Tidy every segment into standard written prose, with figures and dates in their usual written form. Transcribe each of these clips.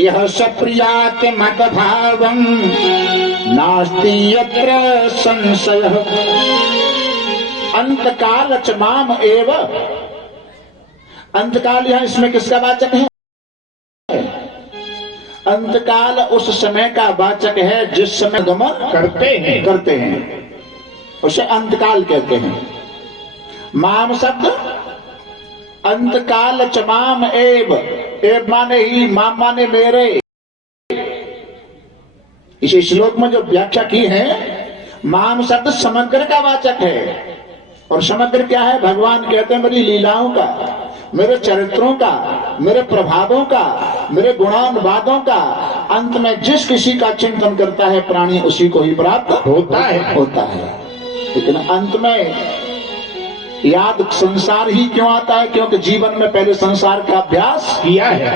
यह सप्रिया के मत भावम नास्ति यत्र संशय। अंतकाल च माम एव। अंतकाल यहां इसमें किसका वाचक है? अंतकाल उस समय का वाचक है जिस समय गमन करते हैं उसे अंतकाल कहते हैं। माम शब्द अंतकाल च माम एव माने ही, माम माने मेरे। इस श्लोक में जो व्याख्या की है, माम शब्द समग्र का वाचक है। और समग्र क्या है? भगवान कहते हैं मेरी लीलाओं का, मेरे चरित्रों का, मेरे प्रभावों का, मेरे गुणानुवादों का अंत में जिस किसी का चिंतन करता है प्राणी उसी को ही प्राप्त होता है। लेकिन अंत में याद संसार ही क्यों आता है? क्योंकि जीवन में पहले संसार का अभ्यास किया है।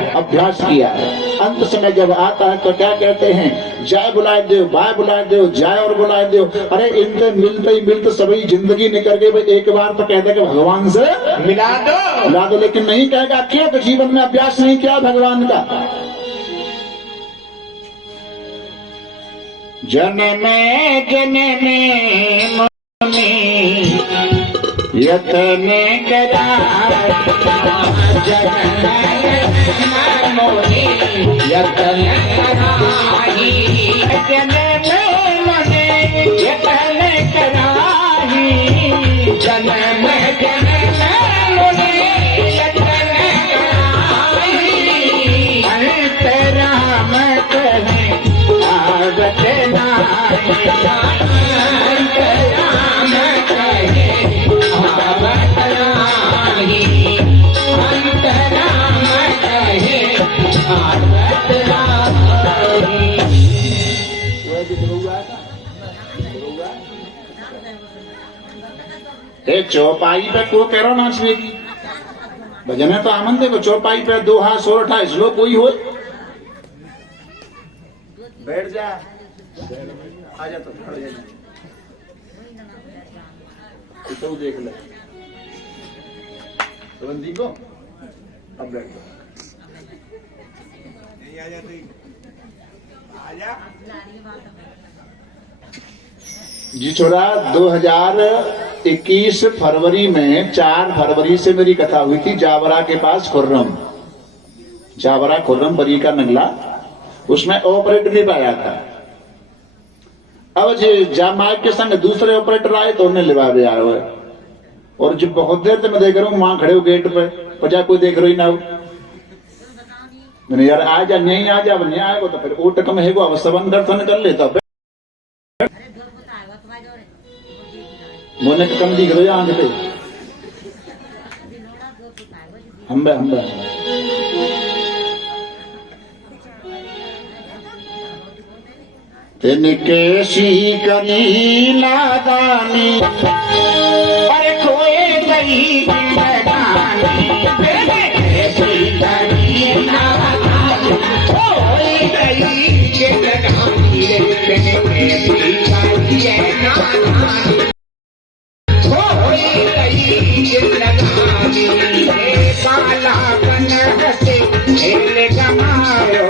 अंत समय जब आता है तो क्या कहते हैं? जय बुलाए दो, बाय बुलाए दो, जय और बुलाए दो। अरे इनसे मिलते सभी जिंदगी निकल गई। भाई एक बार तो कहते कि भगवान से मिला दो, लेकिन नहीं कहेगा। क्यों? कि जीवन में अभ्यास नहीं किया भगवान का। जन्मे यतने करा मोनी यतने कराही जन्मे मने यतने कराही जन्मे मोनी यतने कराही अंत राम कहे आगत नाही अंत राम कहे चौपाई पे को करो नाचने की भजन है तो आमन देखो। चौपाई पे दो हाथ सोरठा इसलो कोई हो बैठ जा, आजा तो खड़ जा तो देख ले बंदी को। अब बैठ जा, नहीं आ जाती आजा जी छोड़ा। 2021 फरवरी में 4 फरवरी से मेरी कथा हुई थी जावरा के पास खुर्रम, जावरा खुर्रम बरी का नगला, उसमें ऑपरेटर नहीं पाया था। अब जामाइक के संग दूसरे ऑपरेटर आए तो उन्हें लिवा भी आया हुआ। और जब बहुत देर से मैं देख रहा हूँ वहां खड़े हो गेट पे, पचा कोई देख रही ना हो। मैंने यार आ जा, नहीं आ जा, नहीं आएगा तो फिर ओटक में है अब सबन दर्शन कर लेता। मोने का कम दिख रही आंख पे हम तिनके सी करी नादानी पर खोए गई जिंदगानी ऐसी करी नादानी खोए गई जिंदगानी ऐसी करी नादानी खोए गई जिंदगानी काला पन हंसे खेल कमायो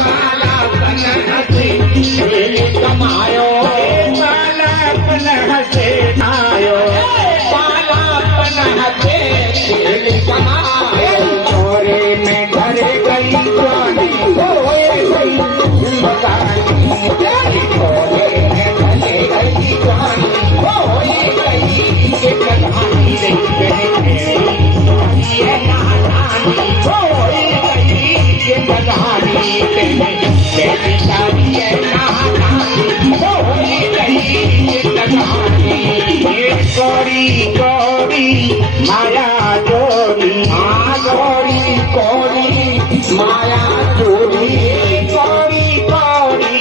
काला पन हंसे खेल कमायो काला पन हंसे आयो काला पन हंसे खेल कमायो चोरे में घर गई जानी खोए गई जिंदगानी चोरे में घर गई जानी खोए गई जिंदगानी ये नादानी खोए गई जिंदगानी तेरी सारी ये नादानी खोए गई जिंदगानी ये कोरी कोरी माया चोरी कोरी कोरी माया चोरी कोरी कोरी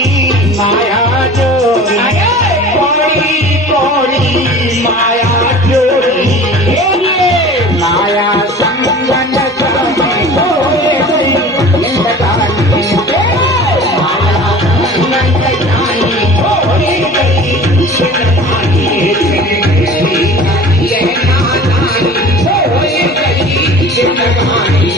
माया चोरी कोरी कोरी माया चोरी माया संगन खोए गई जिंदगानी माया संगन खोए गई जिंदगानी ये नादानी खोए गई जिंदगानी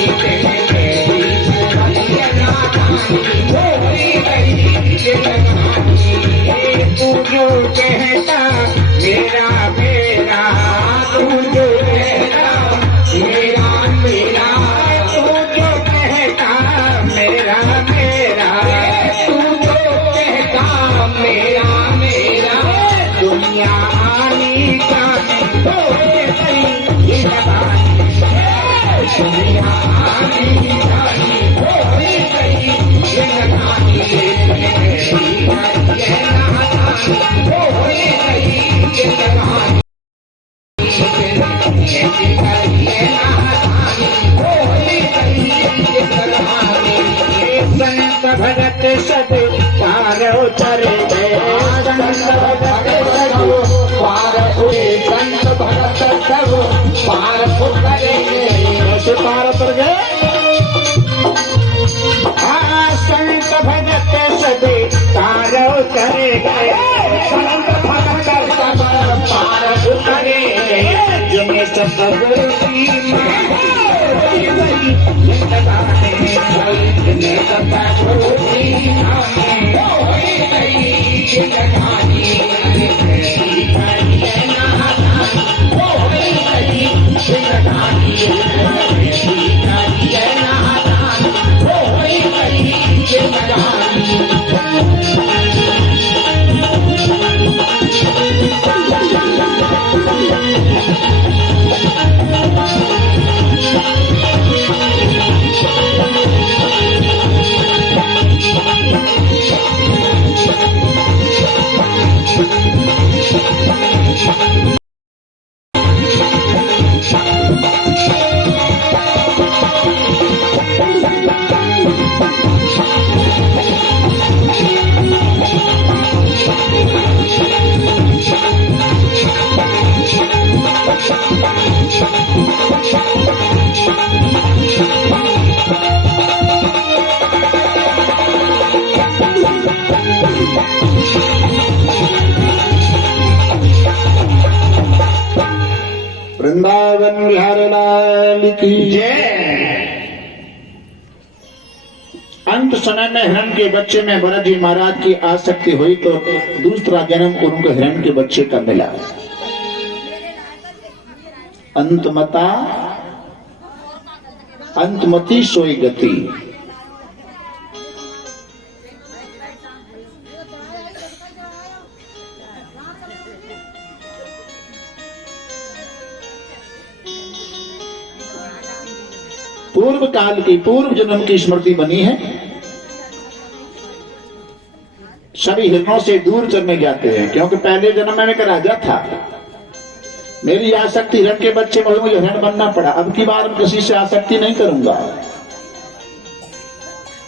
वृंदावन बिहारी लाल की जय। अंत समय में हिरण के बच्चे में भरत जी महाराज की आसक्ति हुई तो दूसरा जन्म उनको हिरण के बच्चे का मिला। अंतमता अंतमती सोई गति। पूर्व काल की पूर्व जन्म की स्मृति बनी है। सभी हिरणों से दूर चलने जाते हैं क्योंकि पहले जन्म में एक राजा था। मेरी आसक्ति हिरण के बच्चे में मुझे हिरण बनना पड़ा। अब की बार किसी से आसक्ति नहीं करूंगा।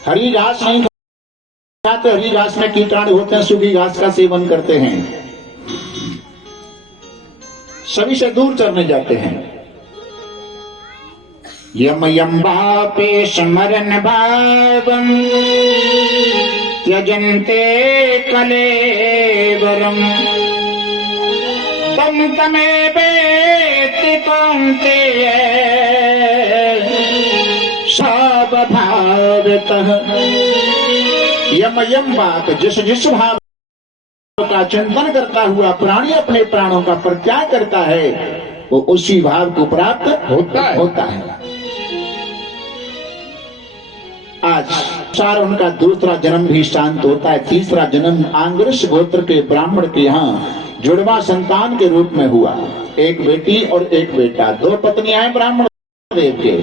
हरी घास नहीं खाते, हरी घास में कीटाणु होते हैं, सूखी घास का सेवन करते हैं। सभी से दूर चलने जाते हैं। यम यम्बापे स्मरण भावम त्यजन्ते कलेवरम तम तमेवेति कौन्तेय स्वभावतः। यम यम्बाप जिस जिस भाव का चिंतन करता हुआ प्राणी अपने प्राणों का परित्याग करता है वो उसी भाव को प्राप्त होता है। आज सार उनका दूसरा जन्म भी शांत होता है। तीसरा जन्म आंग्रस गोत्र के ब्राह्मण के यहाँ जुड़वा संतान के रूप में हुआ। एक बेटी और एक बेटा, दो पत्नियां हैं ब्राह्मण देव के।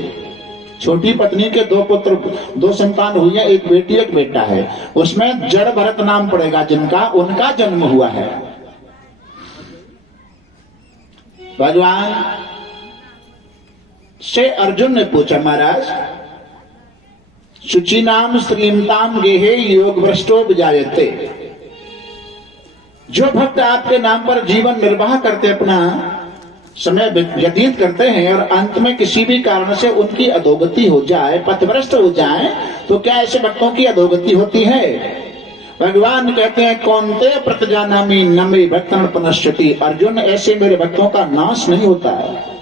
छोटी पत्नी के दो पुत्र, दो संतान हुई है, एक बेटी एक बेटा है। उसमें जड़ भरत नाम पड़ेगा जिनका, उनका जन्म हुआ है। भगवान से अर्जुन ने पूछा, महाराज शुचि नाम श्रीमताम गेहे योग भ्रष्टो विजायते। जो भक्त आपके नाम पर जीवन निर्वाह करते, अपना समय व्यतीत करते हैं और अंत में किसी भी कारण से उनकी अधोगति हो जाए, पथभ्रष्ट हो जाए, तो क्या ऐसे भक्तों की अधोगति होती है? भगवान कहते हैं, कौन्ते प्रतजानामि न मे भक्तन पुनश्चति। अर्जुन, ऐसे मेरे भक्तों का नाश नहीं होता है।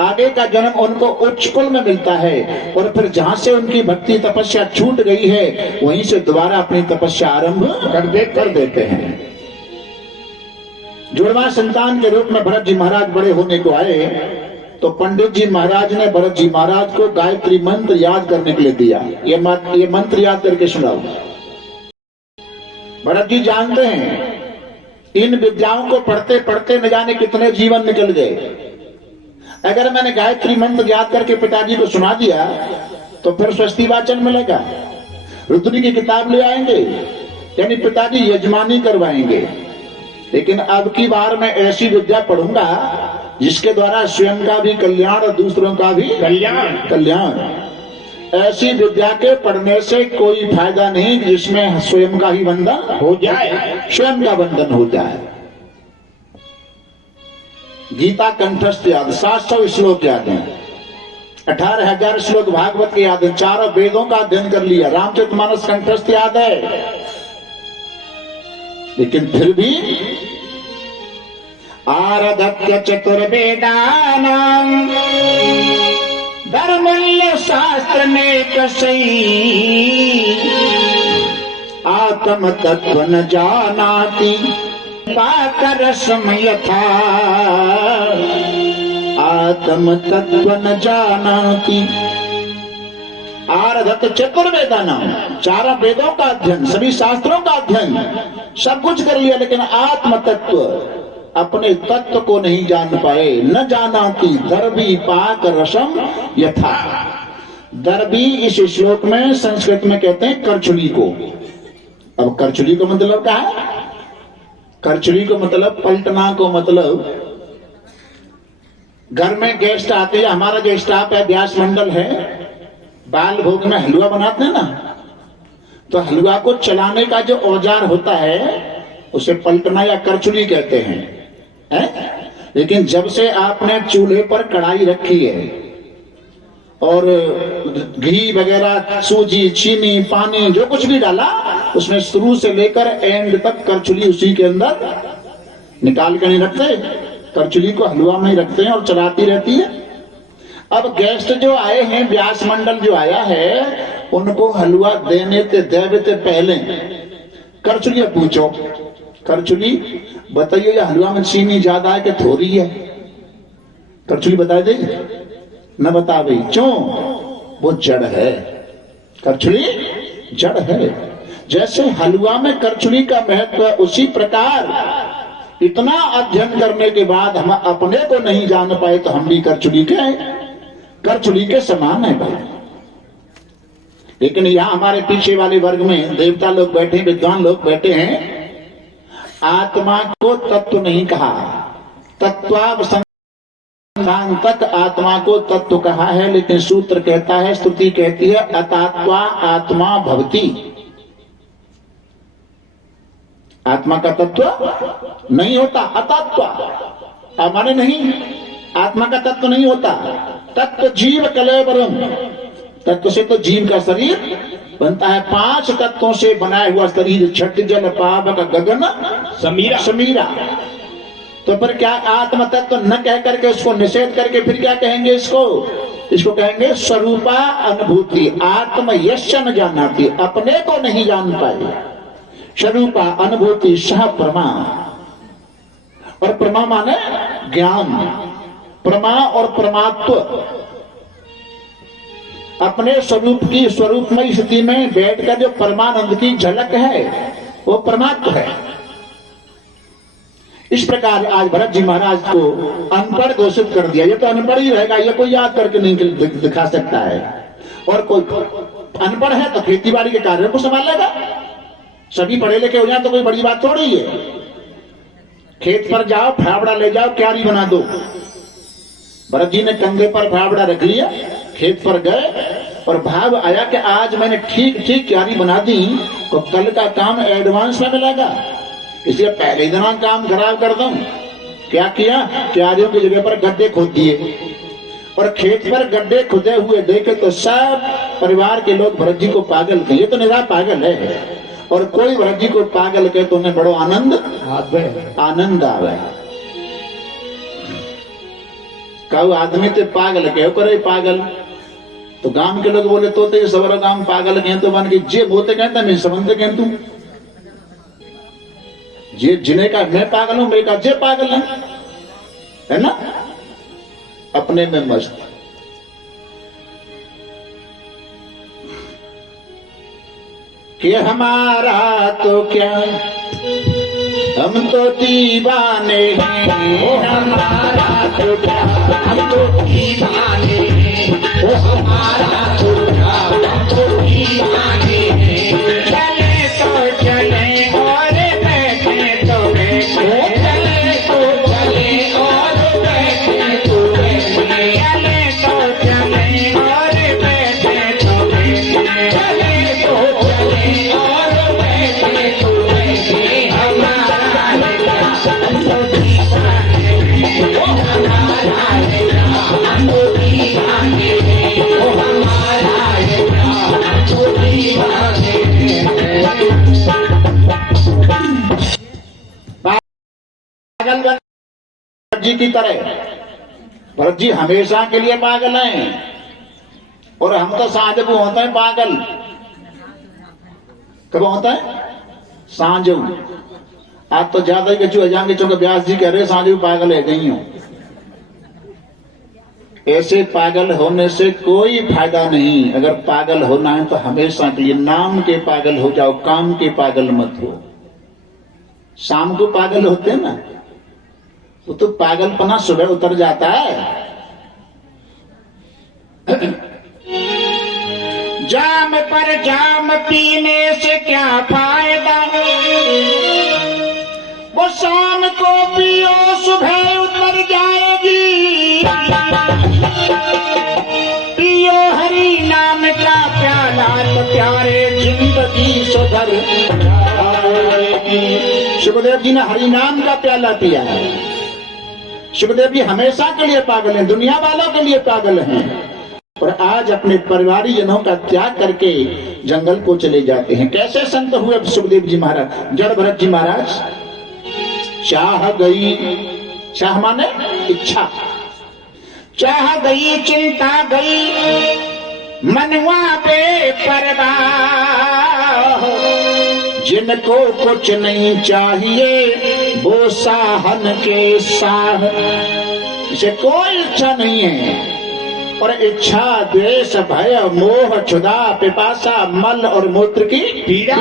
आगे का जन्म उनको उच्च कुल में मिलता है और फिर जहां से उनकी भक्ति तपस्या छूट गई है वहीं से दोबारा अपनी तपस्या आरंभ कर देते हैं। जुड़वा संतान के रूप में भरत जी महाराज बड़े होने को आए तो पंडित जी महाराज ने भरत जी महाराज को गायत्री मंत्र याद करने के लिए दिया। ये मंत्र याद करके सुनाओ। भरत जी जानते हैं इन विद्याओं को पढ़ते पढ़ते न जाने कितने जीवन निकल गए। अगर मैंने गायत्री मंत्र याद करके पिताजी को सुना दिया तो फिर स्वस्ति वाचन मिलेगा, रुद्री की किताब ले आएंगे, यानी पिताजी यजमानी करवाएंगे। लेकिन अब की बार मैं ऐसी विद्या पढ़ूंगा जिसके द्वारा स्वयं का भी कल्याण और दूसरों का भी कल्याण। ऐसी विद्या के पढ़ने से कोई फायदा नहीं जिसमें स्वयं का ही बंधन हो जाए, स्वयं का बंधन हो जाए। गीता कंठस्थ याद, 700 श्लोक याद है, 18,000 श्लोक भागवत के याद है, चारों वेदों का अध्ययन कर लिया, रामचरितमानस कंठस्थ याद है। लेकिन फिर भी आराधत्य चतुर्वेदानां धर्मल्य शास्त्र ने कसई आत्म तत्व न जानाति पाकर समय था आत्म तत्व न जानाति। आराधत चतुर्वेदानां, चारों वेदों का अध्ययन, सभी शास्त्रों का अध्ययन, सब कुछ कर लिया, लेकिन आत्म तत्व, अपने तत्व को नहीं जान पाए। न जानाति दर्भी पाक रसम यथा। दर्भी इस श्लोक में संस्कृत में कहते हैं करचुली को। अब करचुली को मतलब क्या है? करचुली को मतलब पलटना को मतलब घर में गेस्ट आते हैं, हमारा जो स्टाफ है व्यास मंडल है, बाल भोग में हलवा बनाते हैं ना, तो हलवा को चलाने का जो औजार होता है उसे पलटना या करचुली कहते हैं। लेकिन जब से आपने चूल्हे पर कढ़ाई रखी है और घी वगैरह, सूजी, चीनी, पानी जो कुछ भी डाला, उसमें शुरू से लेकर एंड तक करचुली उसी के अंदर, निकाल कर नहीं रखते, करचुली को हलवा में ही रखते हैं और चलाती रहती है। अब गेस्ट जो आए हैं, व्यास मंडल जो आया है, उनको हलवा देने से पहले करचुली पूछो, करचुली बताइए ये हलवा में चीनी ज्यादा है कि थोड़ी है? करचुली बता दे, न बता भाई, क्यों? वो जड़ है, करचुली जड़ है। जैसे हलवा में करचुली का महत्व है, उसी प्रकार इतना अध्ययन करने के बाद हम अपने को नहीं जान पाए तो हम भी करचुली के समान है भाई। लेकिन यहां हमारे पीछे वाले वर्ग में देवता लोग बैठे, विद्वान लोग बैठे हैं, आत्मा को तत्व नहीं कहा, तत्वावसान तक आत्मा को तत्व कहा है, लेकिन सूत्र कहता है, स्तुति कहती है, अतात्वा आत्मा भवति। आत्मा का तत्व नहीं होता, अतत्व माने नहीं, आत्मा का तत्व नहीं होता। तत्व जीव कलेवरम, तत्व से तो जीव का शरीर बनता है। 5 तत्वों से बनाया हुआ शरीर, छठ जल पावक गगन समीरा। तो फिर क्या आत्म तत्व न कह करके उसको निषेध करके फिर क्या कहेंगे? इसको कहेंगे स्वरूपा अनुभूति। आत्म यश न जानाति, अपने को नहीं जान पाए। स्वरूपा अनुभूति सह प्रमा, और प्रमा माने ज्ञान। प्रमा और परमात्व, अपने स्वरूप की स्वरूपमय स्थिति में बैठकर जो परमानंद की झलक है वो परमात्व है। इस प्रकार आज भरत जी महाराज को अनपढ़ घोषित कर दिया। ये तो अनपढ़ ही रहेगा, ये कोई याद करके नहीं दिखा सकता है। और कोई अनपढ़ है तो खेती बाड़ी के कार्यों को संभाल लेगा। सभी पढ़े लिखे हो जाए तो कोई बड़ी बात थोड़ी है। खेत पर जाओ, फावड़ा ले जाओ, क्यारी बना दो। भरत जी ने कंधे पर फावड़ा रख लिया, खेत पर गए और भाव आया कि आज मैंने ठीक क्यारी बना दी तो कल का काम एडवांस में मिलेगा, इसलिए पहले दिन काम खराब कर दूं। क्या किया? क्यारियों की जगह पर गड्ढे खोद दिए, और खेत पर गड्ढे खुदे हुए देखे तो सब परिवार के लोग भरत जी को पागल कहे। ये तो निरा पागल है। और कोई भरत जी को पागल कहे तो उन्हें बड़ो आनंद आवे। कहो आदमी ते पागल कहो करे पागल, तो गांव के लोग बोले तो सबर गांव पागल कहें तो बन के जे बोते कहता मैं समझ कह तू जे जिने का मैं पागल हूं, मेरे का जे पागल है ना, अपने में मस्त। कि हमारा तो क्या, हम तो दीवाने हैं। हमारा तो क्या, हम तो दीवाने हैं। वो हमारा तो क्या, हम तो दीवाने हैं। चले तो चले और बैठे तो बैठे, चले तो चले और बैठे तो बैठे, चले तो चले और बैठे तो बैठे, चले तो चले और बैठे तो बैठे। हमारा हम तो दीवाने हैं। वो हमारा हम तो दीवाने हैं। वो हमारा जी की तरह। भरत जी हमेशा के लिए पागल हैं और हम तो सांझ को होते हैं पागल। कब होता है? सांझ। आज तो ज्यादा ही कचू जाएंगे चूंकि व्यास जी कह रहे सांझ पागल है गई हूं। ऐसे पागल होने से कोई फायदा नहीं। अगर पागल होना है तो हमेशा के लिए नाम के पागल हो जाओ, काम के पागल मत हो। शाम को पागल होते हैं ना, वो तो पागलपना सुबह उतर जाता है। जाम पर जाम पीने से क्या फायदा, वो शाम को पियो सुबह उतर जाएगी। पियो हरि नाम का प्याला तो प्यारे जिंदगी सुधर जाएगी। सुखदेव जी ने हरि नाम का प्याला पिया है। सुखदेव जी हमेशा के लिए पागल हैं, दुनिया वालों के लिए पागल हैं, और आज अपने परिवारीजनों का त्याग करके जंगल को चले जाते हैं। कैसे संत हुए सुखदेव जी महाराज? जड़ भरत जी महाराज चाह गई, चाह माने इच्छा, चाह गई चिंता गई मनवा बेपरवाह। जिनको कुछ नहीं चाहिए वो साहन के साह, इसे कोई इच्छा नहीं है। और इच्छा द्वेष भय मोह क्षुधा पिपासा मल और मूत्र की पीड़ा,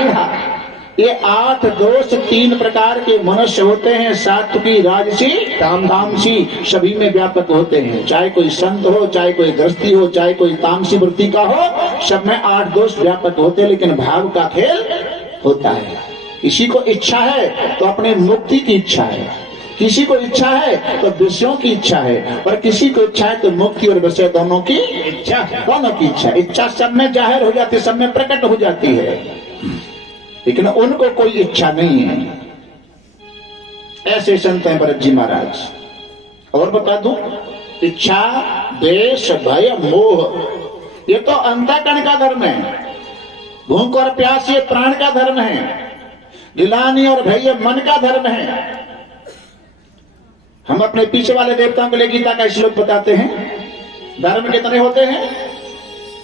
ये 8 दोष 3 प्रकार के मनुष्य होते हैं। सात्विकी राजसी तामसी सभी में व्यापक होते हैं। चाहे कोई संत हो, चाहे कोई गृहस्थी हो, चाहे कोई तामसी वृत्ति का हो, सब में 8 दोष व्यापक होते हैं। लेकिन भाव का खेल होता है। किसी को इच्छा है तो अपने मुक्ति की इच्छा है, किसी को इच्छा है तो विषयों की इच्छा है, और किसी को इच्छा है तो मुक्ति और विषय दोनों की इच्छा है। दोनों की इच्छा, इच्छा सब में जाहिर हो जाती है, सब में प्रकट हो जाती है, लेकिन उनको कोई इच्छा नहीं है। ऐसे संत हैं भरत जी महाराज। और बता दूं, इच्छा द्वेष भय मोह ये तो अंतःकरण का धर्म है। भूख और प्यास ये प्राण का धर्म है। गिलानी और भय ये मन का धर्म है। हम अपने पीछे वाले देवताओं के लिए गीता का श्लोक बताते हैं। धर्म कितने होते हैं?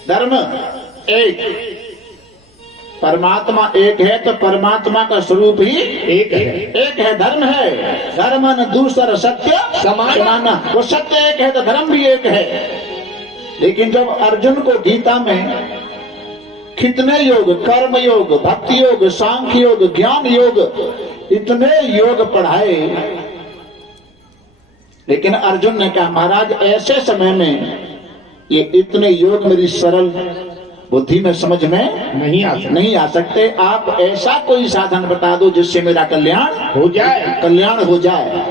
धर्म एक, परमात्मा एक है तो परमात्मा का स्वरूप ही एक है। एक है, धर्म है। धर्म न दूसरा सत्य समाना, वो सत्य एक है तो धर्म भी एक है। लेकिन जब अर्जुन को गीता में कितने योग, कर्म योग, भक्ति योग, सांख्य योग, ज्ञान योग, इतने योग पढ़ाए, लेकिन अर्जुन ने कहा महाराज ऐसे समय में ये इतने योग मेरी सरल बुद्धि में समझ में नहीं आ सकते। आप ऐसा कोई साधन बता दो जिससे मेरा कल्याण हो जाए।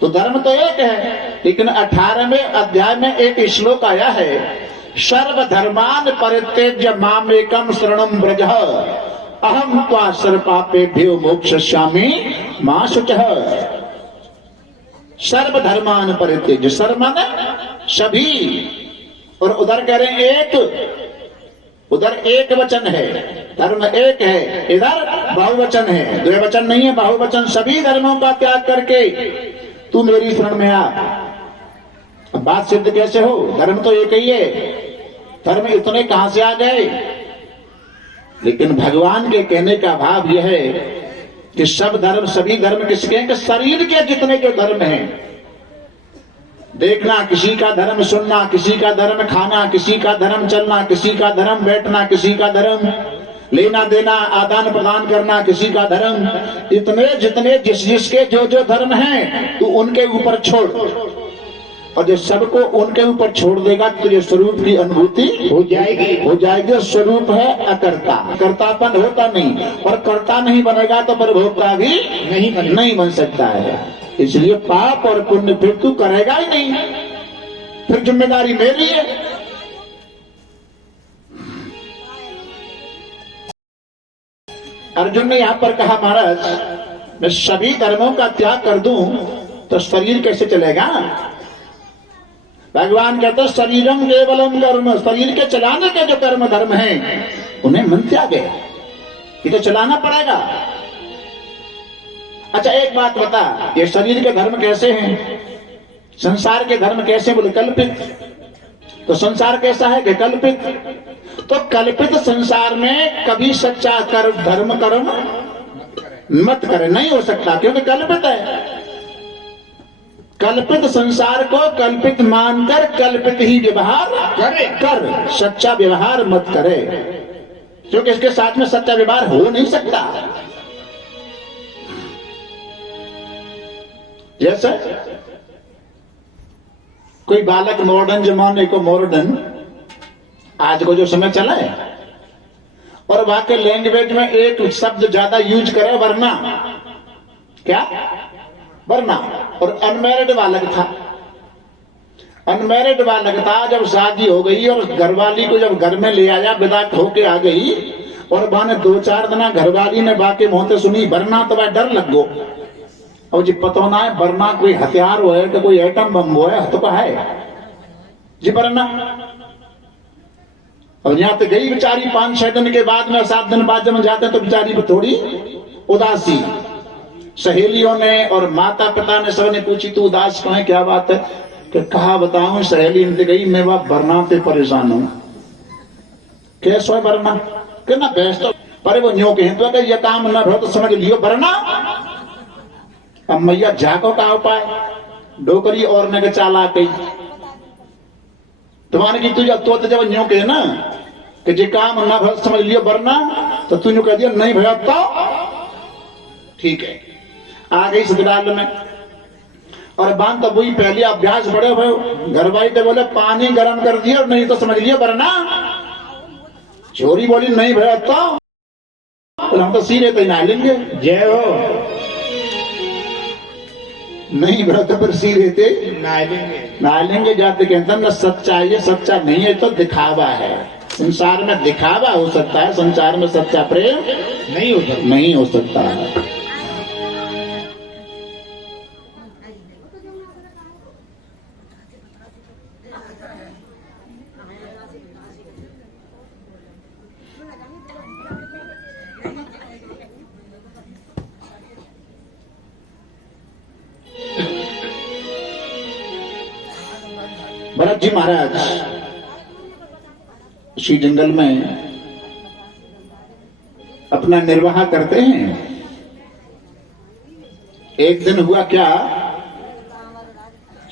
तो धर्म तो एक है, लेकिन 18वें अध्याय में एक श्लोक आया है, सर्वधर्मान परित्यज्य मामेकं शरणं व्रज अहम त्वा सर्वपापेभ्यो मोक्षयिष्यामि मा शुचः। सर्वधर्मान परित्यज्य, सर्व माने सभी, और उधर कह रहे हैं एक, उधर एक वचन है, धर्म एक है, इधर बहुवचन है, द्विवचन नहीं है, बहुवचन। सभी धर्मों का त्याग करके तू मेरी शरण में आ। अब बात सिद्ध कैसे हो? धर्म तो एक ही है, धर्म इतने कहां से आ गए? लेकिन भगवान के कहने का भाव यह है कि सब धर्म, सभी धर्म किसके हैं? कि शरीर के जितने जो धर्म हैं। देखना, किसी का धर्म सुनना, किसी का धर्म खाना, किसी का धर्म चलना, किसी का धर्म बैठना, किसी का धर्म लेना देना, आदान प्रदान करना, किसी का धर्म। इतने जितने जिसके जो जो धर्म हैं तू उनके ऊपर छोड़, और जो सबको उनके ऊपर छोड़ देगा तो ये स्वरूप की अनुभूति हो जाएगी। स्वरूप है अकर्ता, कर्तापन होता नहीं, और कर्ता नहीं बनेगा तो परभोक्ता भी नहीं बन सकता है। इसलिए पाप और पुण्य फिर तू करेगा ही नहीं, फिर जिम्मेदारी मेरी है। अर्जुन ने यहां पर कहा महाराज मैं सभी धर्मों का त्याग कर दूं तो शरीर कैसे चलेगा? भगवान कहते शरीरम केवलम कर्म, शरीर के चलाने के जो कर्म धर्म हैं उन्हें मन त्याग है, ये तो चलाना पड़ेगा। अच्छा एक बात बता, ये शरीर के धर्म कैसे हैं, संसार के धर्म कैसे, बोले कल्पित। तो संसार कैसा है कि कल्पित। तो कल्पित संसार में कभी सच्चा धर्म कर्म मत करे, नहीं हो सकता, क्योंकि कल्पित है। कल्पित संसार को कल्पित मानकर कल्पित ही व्यवहार कर, सच्चा व्यवहार मत करे, क्योंकि इसके साथ में सच्चा व्यवहार हो नहीं सकता। जैसे कोई बालक मॉडर्न जमाने को, मॉडर्न आज को जो समय चला है, और वाकई लैंग्वेज में एक शब्द ज्यादा यूज करे, वरना क्या, वरना। और अनमैरिड बालक था, अनमैरिड बालक था, जब शादी हो गई और घरवाली को जब घर में ले आया, विदा होके आ गई, और बाने 2-4 दिन घरवाली ने बाकी मुंह सुनी, वरना तो वह डर लग गो। और जी पता ना है वरना कोई हथियार हो है कि कोई एटम बम हो है, तो है जी वरना। और यहां तो गई बेचारी 5-6 दिन के बाद में, 7 दिन बाद जब जाते तो बेचारी को थोड़ी उदासी। सहेलियों ने और माता पिता ने सबने पूछी, तू उदास क्यों है, क्या बात है, कि कहा बताऊं, सहेली ने गई, मैं वह वरना पे परेशान हूं। कैसे है वरना, कहना बेस्ट तो, पर वो न्यो के तो ये काम न हो तो समझ लियो वरना। अब मैया जाको का उपाय, डोकरी और ने के चाला गई तुम्हारे की, तुझे तो जब न्यो के ना कि जे काम ना भर समझ लियो वरना, तो तू कह दिया नहीं भया तो ठीक है। आ गई ससुराल में, और बांध तो वही पहले अभ्यास बड़े हुए, घर वाली तो बोले पानी गर्म कर दिया, और नहीं तो समझ लियो वरना। छोरी बोली नहीं भया तो हम तो सीधे तो नहा लेंगे, जय हो, नहीं भरा तो फिर सीधे थे नहा लेंगे। जाते कहते ना सच्चा है, ये सच्चा नहीं है तो दिखावा है। संसार में दिखावा हो सकता है, संसार में सच्चा प्रेम नहीं हो सकता है। भरत जी महाराज उसी जंगल में अपना निर्वाह करते हैं। एक दिन हुआ क्या,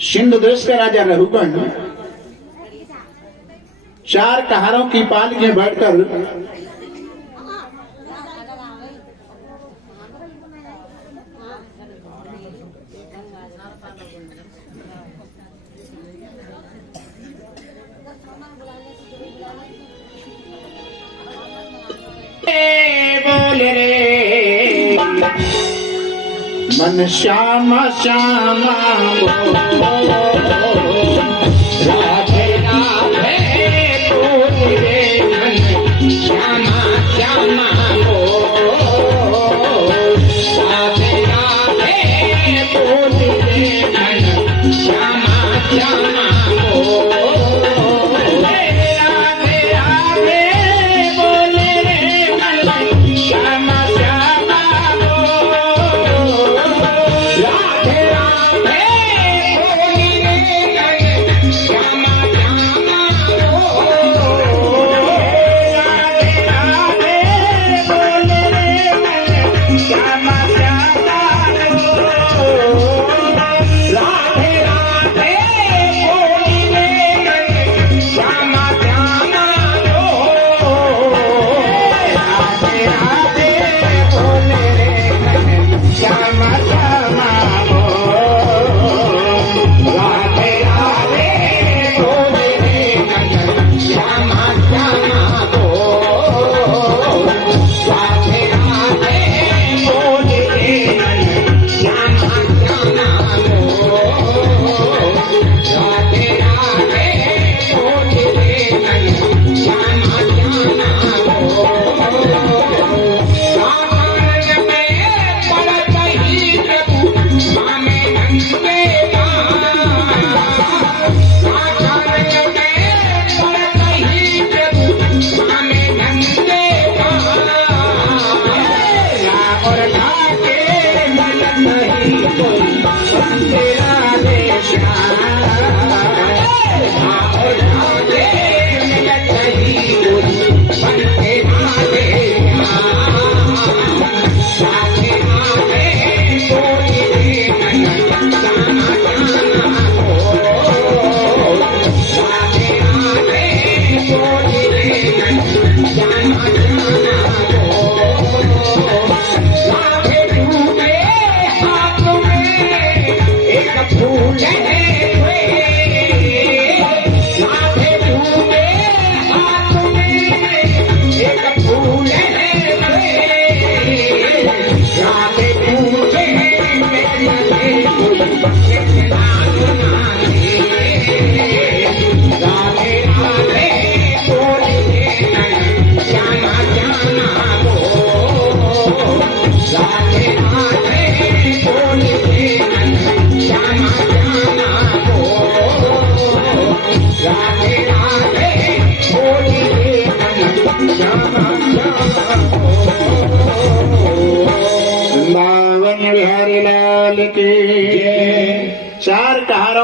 सिंध देश का राजा रघुगण 4 कहारों की पाल में बैठकर बोले रे मन श्यामा श्यामा राधे राधे बोले रे मन श्यामा श्यामा राधे राधे बोले रे मन श्यामा श्यामा श्यामा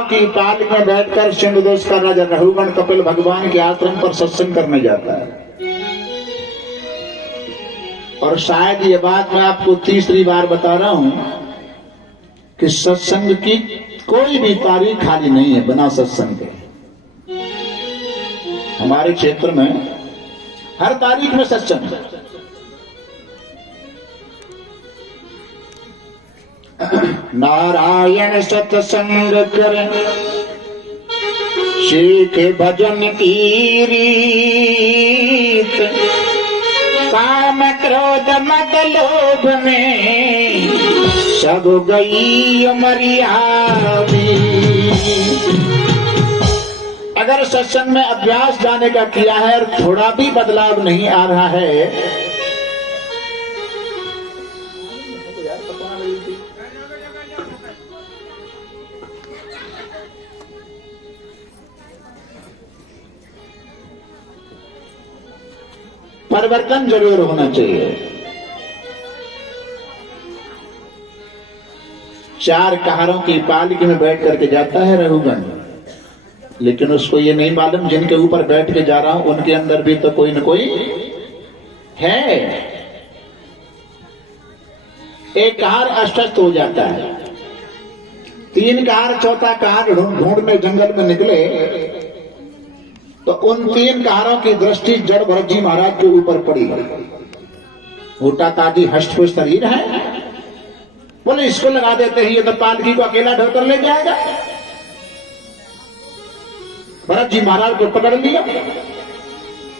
की पालक में बैठकर सिंधु देश का राजा रघुगण कपिल भगवान के आश्रम पर सत्संग करने जाता है। और शायद ये बात मैं आपको तीसरी बार बता रहा हूं कि सत्संग की कोई भी तारीख खाली नहीं है बिना सत्संग के। हमारे क्षेत्र में हर तारीख में सत्संग है। नारायण सत्संग करें सीख भजन की रीत, काम क्रोध मद लोभ में सब गई मर्यादी। अगर सत्संग में अभ्यास जाने का किया है और थोड़ा भी बदलाव नहीं आ रहा है, परिवर्तन जरूर होना चाहिए। चार कहारों की पालकी में बैठ करके जाता है रघुगण, लेकिन उसको ये नहीं मालूम जिनके ऊपर बैठ के जा रहा हूं उनके अंदर भी तो कोई न कोई है। एक कहार अस्वस्थ हो जाता है, तीन कहार चौथा कहार ढूंढने जंगल में निकले तो उन तीन कहारों की दृष्टि जड़ भरत जी महाराज के ऊपर पड़ी। मोटा ताजी हष्टपुष्ट शरीर है, बोले इसको लगा देते हैं, ये तो पालकी को अकेला ढोकर ले जाएगा। भरत जी महाराज को पकड़ लिया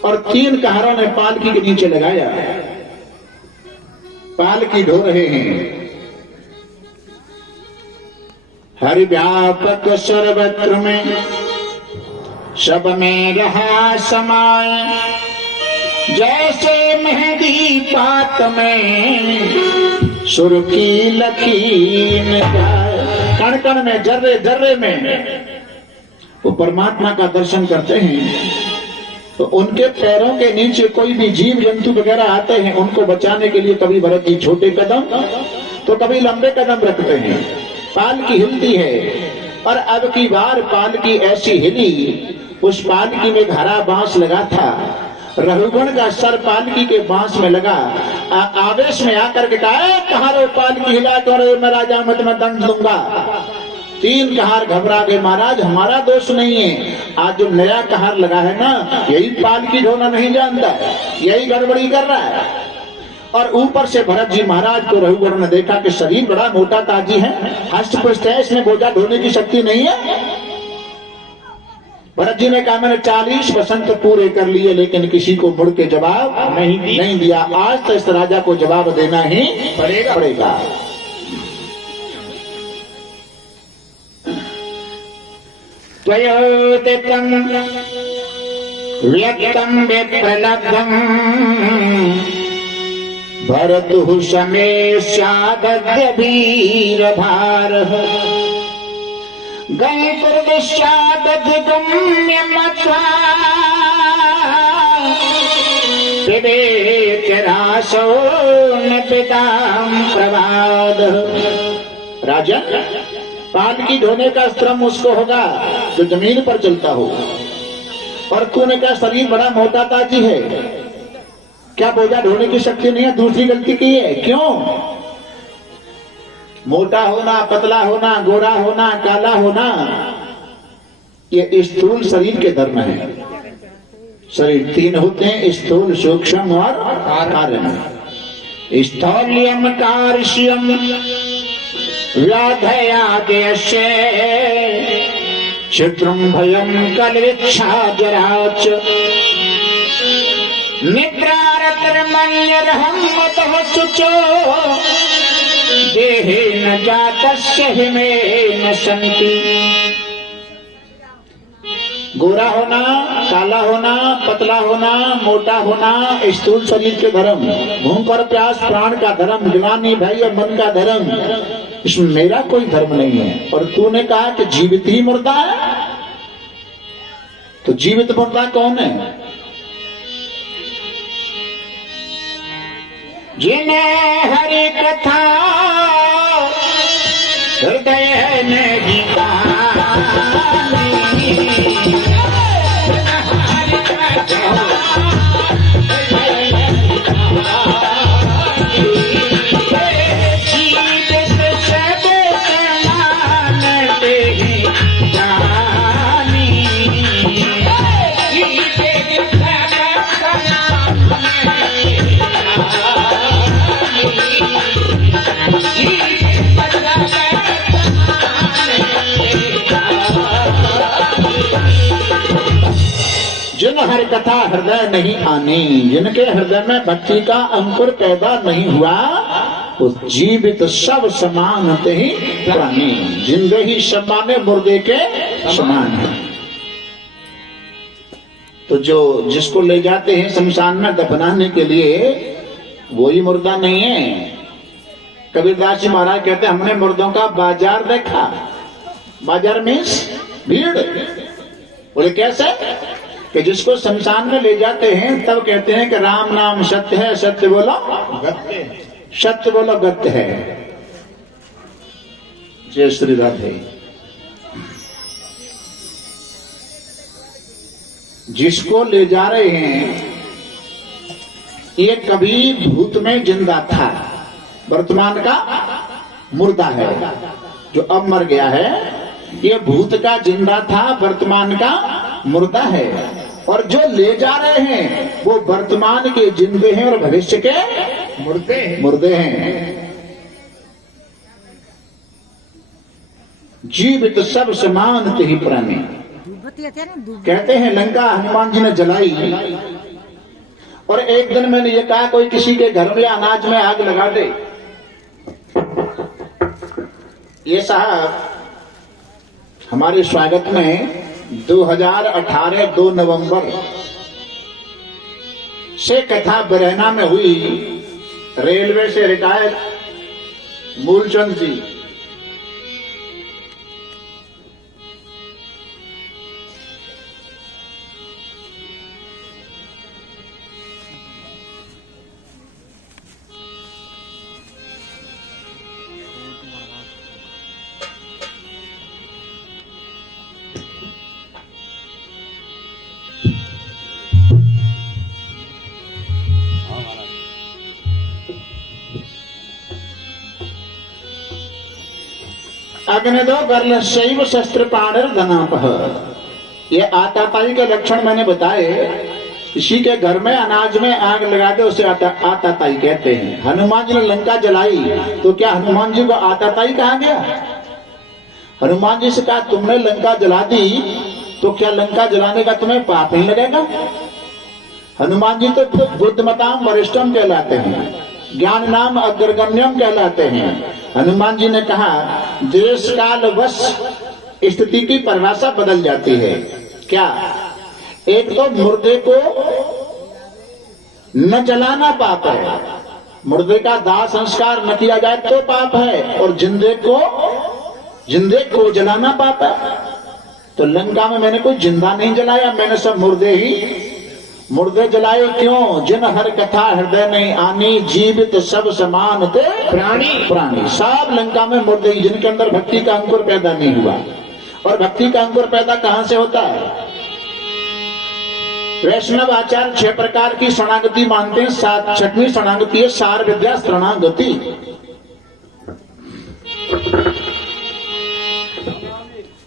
और तीन कहारों ने पालकी के नीचे लगाया। पालकी ढो रहे हैं। हरि व्यापक सर्वत्र में सब में रहा समाय, जैसे मेहंदी पात में सुर्खी लकीन जाए। कण कण में जर्रे जर्रे में वो परमात्मा का दर्शन करते हैं तो उनके पैरों के नीचे कोई भी जीव जंतु वगैरह आते हैं, उनको बचाने के लिए कभी भरत जी छोटे कदम तो कभी लंबे कदम रखते हैं। पालकी हिलती है और अब की बार पालकी ऐसी हिली, उस पालकी में हरा बांस लगा था। रघुगण का सर पालकी के बांस में लगा। आवेश में आकर के कहा, कहारो पालकी हिला कर मैं राजा मत में दंड दूंगा। तीन कहार घबरा गए, महाराज हमारा दोष नहीं है, आज जो नया कहार लगा है ना यही पालकी ढोना नहीं जानता है, यही गड़बड़ी कर रहा है। और ऊपर से भरत जी महाराज को रघुगण ने देखा कि शरीर बड़ा मोटा ताजी है, हष्ट-पुष्ट है, इसमें बोझा ढोने की शक्ति नहीं है। भरत जी ने कहा मैंने 40 वसंत पूरे कर लिए लेकिन किसी को मुड़ के जवाब नहीं दिया। आज तो इस राजा को जवाब देना ही पड़ेगा। त्वयोदितं व्यक्तं विप्रलब्धं भरतुः समेष्यादद्य वीरभारः, गए पुरदिशादधिगम्य मत्वा विवेक रासो न पितां प्रवाद। राजन, पालकी ढोने का श्रम उसको होगा जो जमीन पर चलता हो, और तूने कहा शरीर बड़ा मोटा ताजी है, क्या बोझा ढोने की शक्ति नहीं है? दूसरी गलती की है। क्यों? मोटा होना, पतला होना, गोरा होना, काला होना, ये स्थूल शरीर के धर्म है। शरीर तीन होते हैं, स्थूल, सूक्ष्म और कारण। स्थौल्यम कार्श्यम व्याधयादेशे चित्रम भयम कलविच्छा जराच, निद्रारतर्मण्यरहं मतः शुचो देहे न जातस्य हिमेन सन्ति। गोरा होना, काला होना, पतला होना, मोटा होना स्थूल शरीर के धर्म, भूख और प्यास प्राण का धर्म, जवानी भय और मन का धर्म, इसमें मेरा कोई धर्म नहीं है। और तूने कहा कि जीवित ही मुर्दा है, तो जीवित मुर्दा कौन है? जिन्हें हरि कथा हृदय ने गीता हरि कथा हृदय नहीं आनी, जिनके हृदय में भक्ति का अंकुर पैदा नहीं हुआ, उस जीवित सब समान ही प्राणी। जिंदे ही समान मुर्दे के समान है। तो जो जिसको ले जाते हैं शमशान में दफनाने के लिए, वही मुर्दा नहीं है। कबीरदास जी महाराज कहते हैं, हमने मुर्दों का बाजार देखा। बाजार मीन्स भीड़। बोले कैसे? कि जिसको शमशान में ले जाते हैं तब कहते हैं कि राम नाम सत्य है, सत्य बोलो गत्य है, सत्य बोलो गत्य है। जय श्री राधे। जिसको ले जा रहे हैं ये कभी भूत में जिंदा था, वर्तमान का मुर्दा है। जो अब मर गया है ये भूत का जिंदा था, वर्तमान का मुर्दा है। और जो ले जा रहे हैं वो वर्तमान के जिंदे हैं और भविष्य के मुर्दे हैं। जीवित सब समान ही प्राणी। कहते हैं लंका हनुमान जी ने जलाई, और एक दिन मैंने ये कहा कोई किसी के घर में अनाज में आग लगा दे। ये साहब हमारे स्वागत में 2018 2 नवंबर से कथा बरैना में हुई। रेलवे से रिटायर मूलचंद जी, अग्निदो गर्ल शैव शस्त्र पाणर धनापह। ये आताताई के लक्षण मैंने बताए। किसी के घर में अनाज में आग लगा दे उसे आताताई कहते हैं। हनुमान जी ने लंका जलाई तो क्या हनुमान जी को आताताई कहा गया? हनुमान जी से कहा तुमने लंका जला दी तो क्या लंका जलाने का तुम्हें पाप नहीं लगेगा? हनुमान जी तो बुद्धिमताम वरिष्ठम कहलाते हैं, ज्ञान नाम अग्रगण्यम कहलाते हैं। हनुमान जी ने कहा देश काल वश स्थिति की परिभाषा बदल जाती है। क्या? एक तो मुर्दे को न जलाना पाप है, मुर्दे का दाह संस्कार न किया जाए तो पाप है, और जिंदे को जलाना पाप है। तो लंका में मैंने कोई जिंदा नहीं जलाया, मैंने सब मुर्दे जलाए। क्यों? जिन हर कथा हृदय नहीं आनी, जीवित सब समान थे प्राणी। सब लंका में मुर्दे, जिनके अंदर भक्ति का अंकुर पैदा नहीं हुआ। और भक्ति का अंकुर पैदा कहां से होता है? वैष्णव आचार्य 6 प्रकार की शरणागति मानते हैं। 6वीं शरणागति है सार विद्या शरणागति।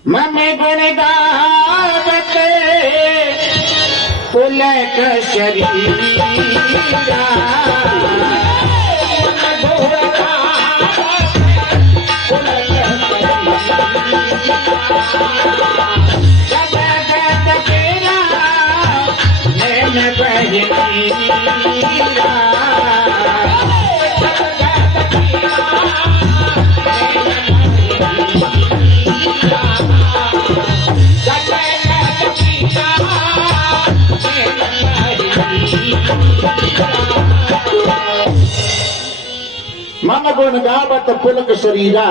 मम गुण गावते पुलक शरीरा, जगत तेरा नैन बहिनीरा। मन गुण गावत पुलक शरीरा।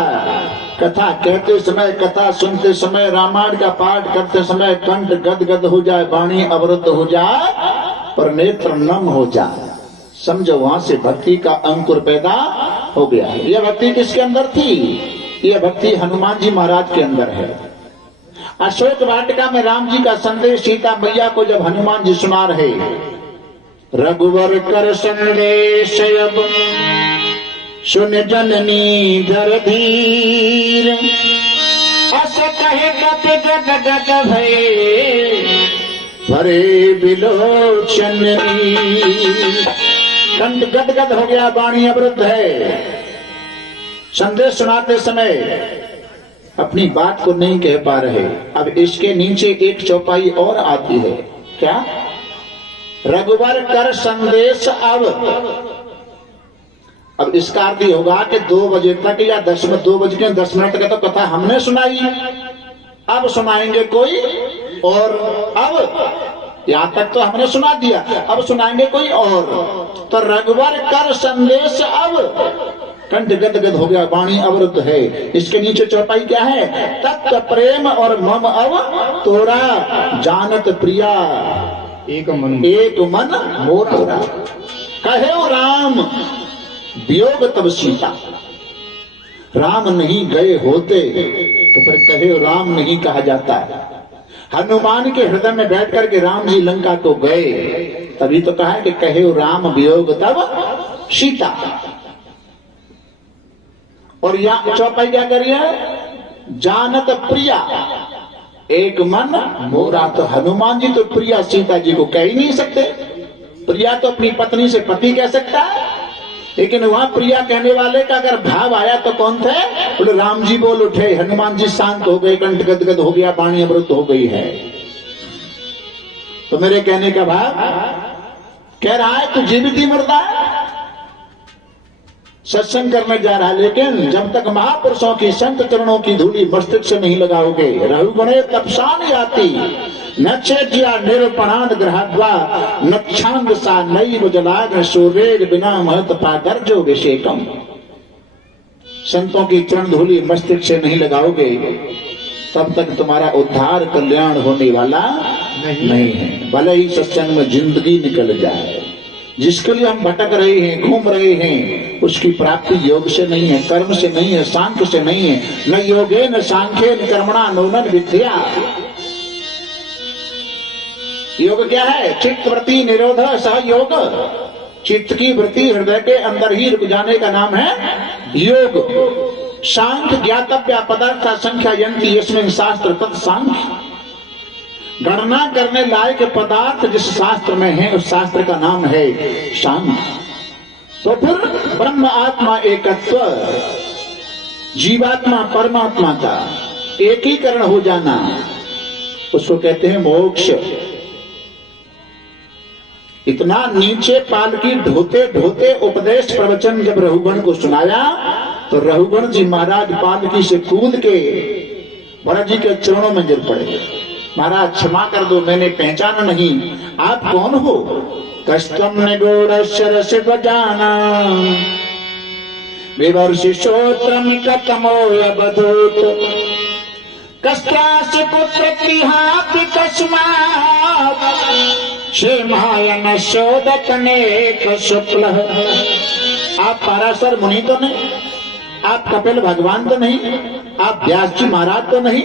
कथा कहते समय, कथा सुनते समय, रामायण का पाठ करते समय कंठ गदगद हो जाए, वाणी अवरुद्ध हो जाए और नेत्र नम हो जाए, समझो वहां से भक्ति का अंकुर पैदा हो गया है। यह भक्ति किसके अंदर थी? यह भक्ति हनुमान जी महाराज के अंदर है। अशोक वाटिका में राम जी का संदेश सीता मैया को जब हनुमान जी सुना रहे, रघुवर कर संदेश अब सुन जननी धर धीर, अस कहे गत गत गत भये भरे बिलोचन। कंठ गदगद हो गया, वाणी अवरुद्ध है। संदेश सुनाते समय अपनी बात को नहीं कह पा रहे। अब इसके नीचे एक चौपाई और आती है। क्या? रघुवर कर संदेश अब इसका अर्थ ये होगा कि 2 बजे तक या 2 बज के 10 मिनट तक तो कथा हमने सुनाई, अब सुनाएंगे कोई और। अब यहां तक तो हमने सुना दिया, अब सुनाएंगे कोई और। तो रघुवर कर संदेश अब कंठ गदगद हो गया, वाणी अवरुद्ध है। इसके नीचे चौपाई क्या है? तत्व प्रेम और मम अव तोरा जानत प्रिया एक मन मोरा। कहे राम वियोग तब सीता, राम नहीं गए होते तो फिर कहे राम नहीं कहा जाता। हनुमान के हृदय में बैठ करके राम जी लंका को गए, तभी तो कहा है कि कहे राम वियोग तब सीता। और यहाँ चौपाई क्या करिए? जानत प्रिया एक मन मोरा। तो हनुमान जी तो प्रिया सीता जी को कह ही नहीं सकते। प्रिया तो अपनी पत्नी से पति कह सकता है, लेकिन वहां प्रिया कहने वाले का अगर भाव आया तो कौन थे? बोले राम जी बोल उठे, हनुमान जी शांत हो गए, कंठ गदगद हो गया, वाणी अमृत हो गई है। तो मेरे कहने का भाव कह रहा है तू जीवित ही मरता है, सत्संग करने जा रहा है, लेकिन जब तक महापुरुषों की संत चरणों की धूली मस्तिष्क से नहीं लगाओगे, रघुगणे तपसान जाती नक्षज्या निरपणाद ग्रहद्वा नक्षांग सा नैव जलाग्न सूर्य बिना महत पादर्जो विषेकम। संतों की चरण धूली मस्तिष्क से नहीं लगाओगे तब तक तुम्हारा उद्धार कल्याण होने वाला नहीं है। भले ही सत्संग में जिंदगी निकल जाए, जिसके लिए हम भटक रहे हैं, घूम रहे हैं, उसकी प्राप्ति योग से नहीं है, कर्म से नहीं है, सांख्य से नहीं है। न योगे न सांख्य न कर्मणा नूनन विद्या। योग क्या है? चित्त वृत्ति निरोध सहयोग। चित्त की वृत्ति हृदय के अंदर ही रुक जाने का नाम है योग। सांख्य ज्ञातव्य पदार्थ संख्या यंती इसमें शास्त्र तत्सांख्य। गणना करने लायक पदार्थ जिस शास्त्र में है उस शास्त्र का नाम है सांख्य। तो फिर ब्रह्म आत्मा एकत्व, जीवात्मा परमात्मा का एकीकरण हो जाना, उसको कहते हैं मोक्ष। इतना नीचे पालकी ढोते ढोते उपदेश प्रवचन जब रघुगण को सुनाया तो रघुगण जी महाराज पालकी से कूद के भरत जी के चरणों में गिर पड़े। महाराज क्षमा कर दो, मैंने पहचाना नहीं, आप कौन हो? कस्तम निगूढ़ सरस बजाना विवर्षि श्रोत्रम कतमो अवधूत कस्त्रास पुत्र तिहापि कस्मात् श्रीमायन शोदत नेक शुक्ल। आप पराशर मुनि तो नहीं, आप कपिल भगवान तो नहीं, आप व्यास जी महाराज तो नहीं।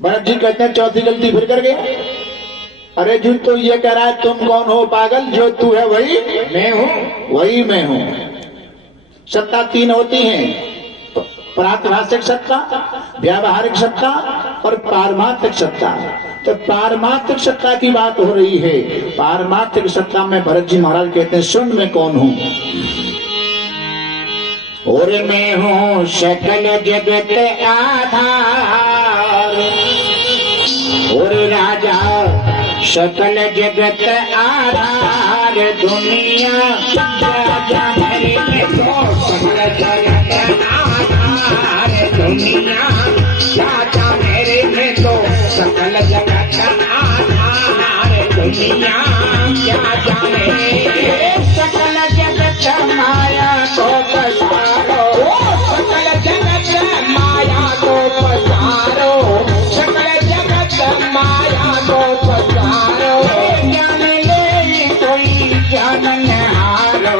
भरत जी कहते हैं चौथी गलती फिर कर गया। अरे जी तो ये कह रहा है तुम कौन हो पागल? जो तू है वही मैं हूं, वही मैं हूं। सत्ता 3 होती हैं, प्रातिभाषिक सत्ता, व्यावहारिक सत्ता और पारमार्थिक सत्ता। तो पारमार्थिक सत्ता की बात हो रही है। पारमार्थिक सत्ता में भरत जी महाराज कहते हैं सुन मैं कौन हूं। और मैं हूं सकल जगत आधार, और राजा सकल जगत आधार दुनिया राजा मेरे तो सकल जगत आधार दुनिया राजा मेरे में तो सकल जगत आधार दुनिया क्या जाने सकल जगत माया को पसारो, सकल जगत माया को पसारो, सकल जगत माया को पसारो। ज्ञान ले कोई ज्ञान न हारो,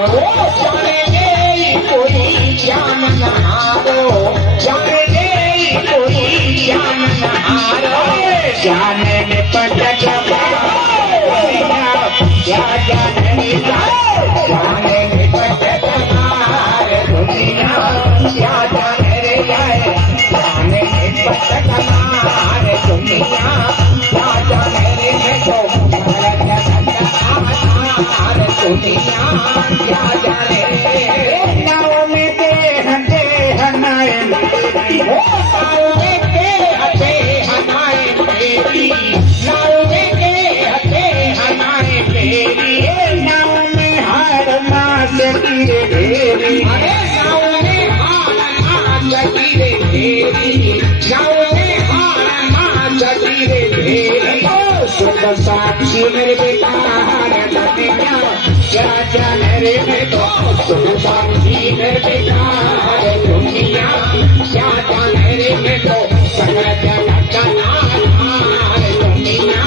ज्ञान ले कोई ज्ञान न हारो, ज्ञान ले कोई ज्ञान न हारो। ज्ञान में पटक क्या जाने जाने में पटक मार दुनिया क्या जाने रे जाए जाने में पटक मार दुनिया क्या जाने रे मैं तो मार दुनिया क्या जाने नाव में देह देह नाय नाव में देह देह नाय नाव में देह देह नाय चेहरे में तो सुख साक्षी निर्विकार दुनिया क्या चेहरे में तो सगल जगत का आधार दुनिया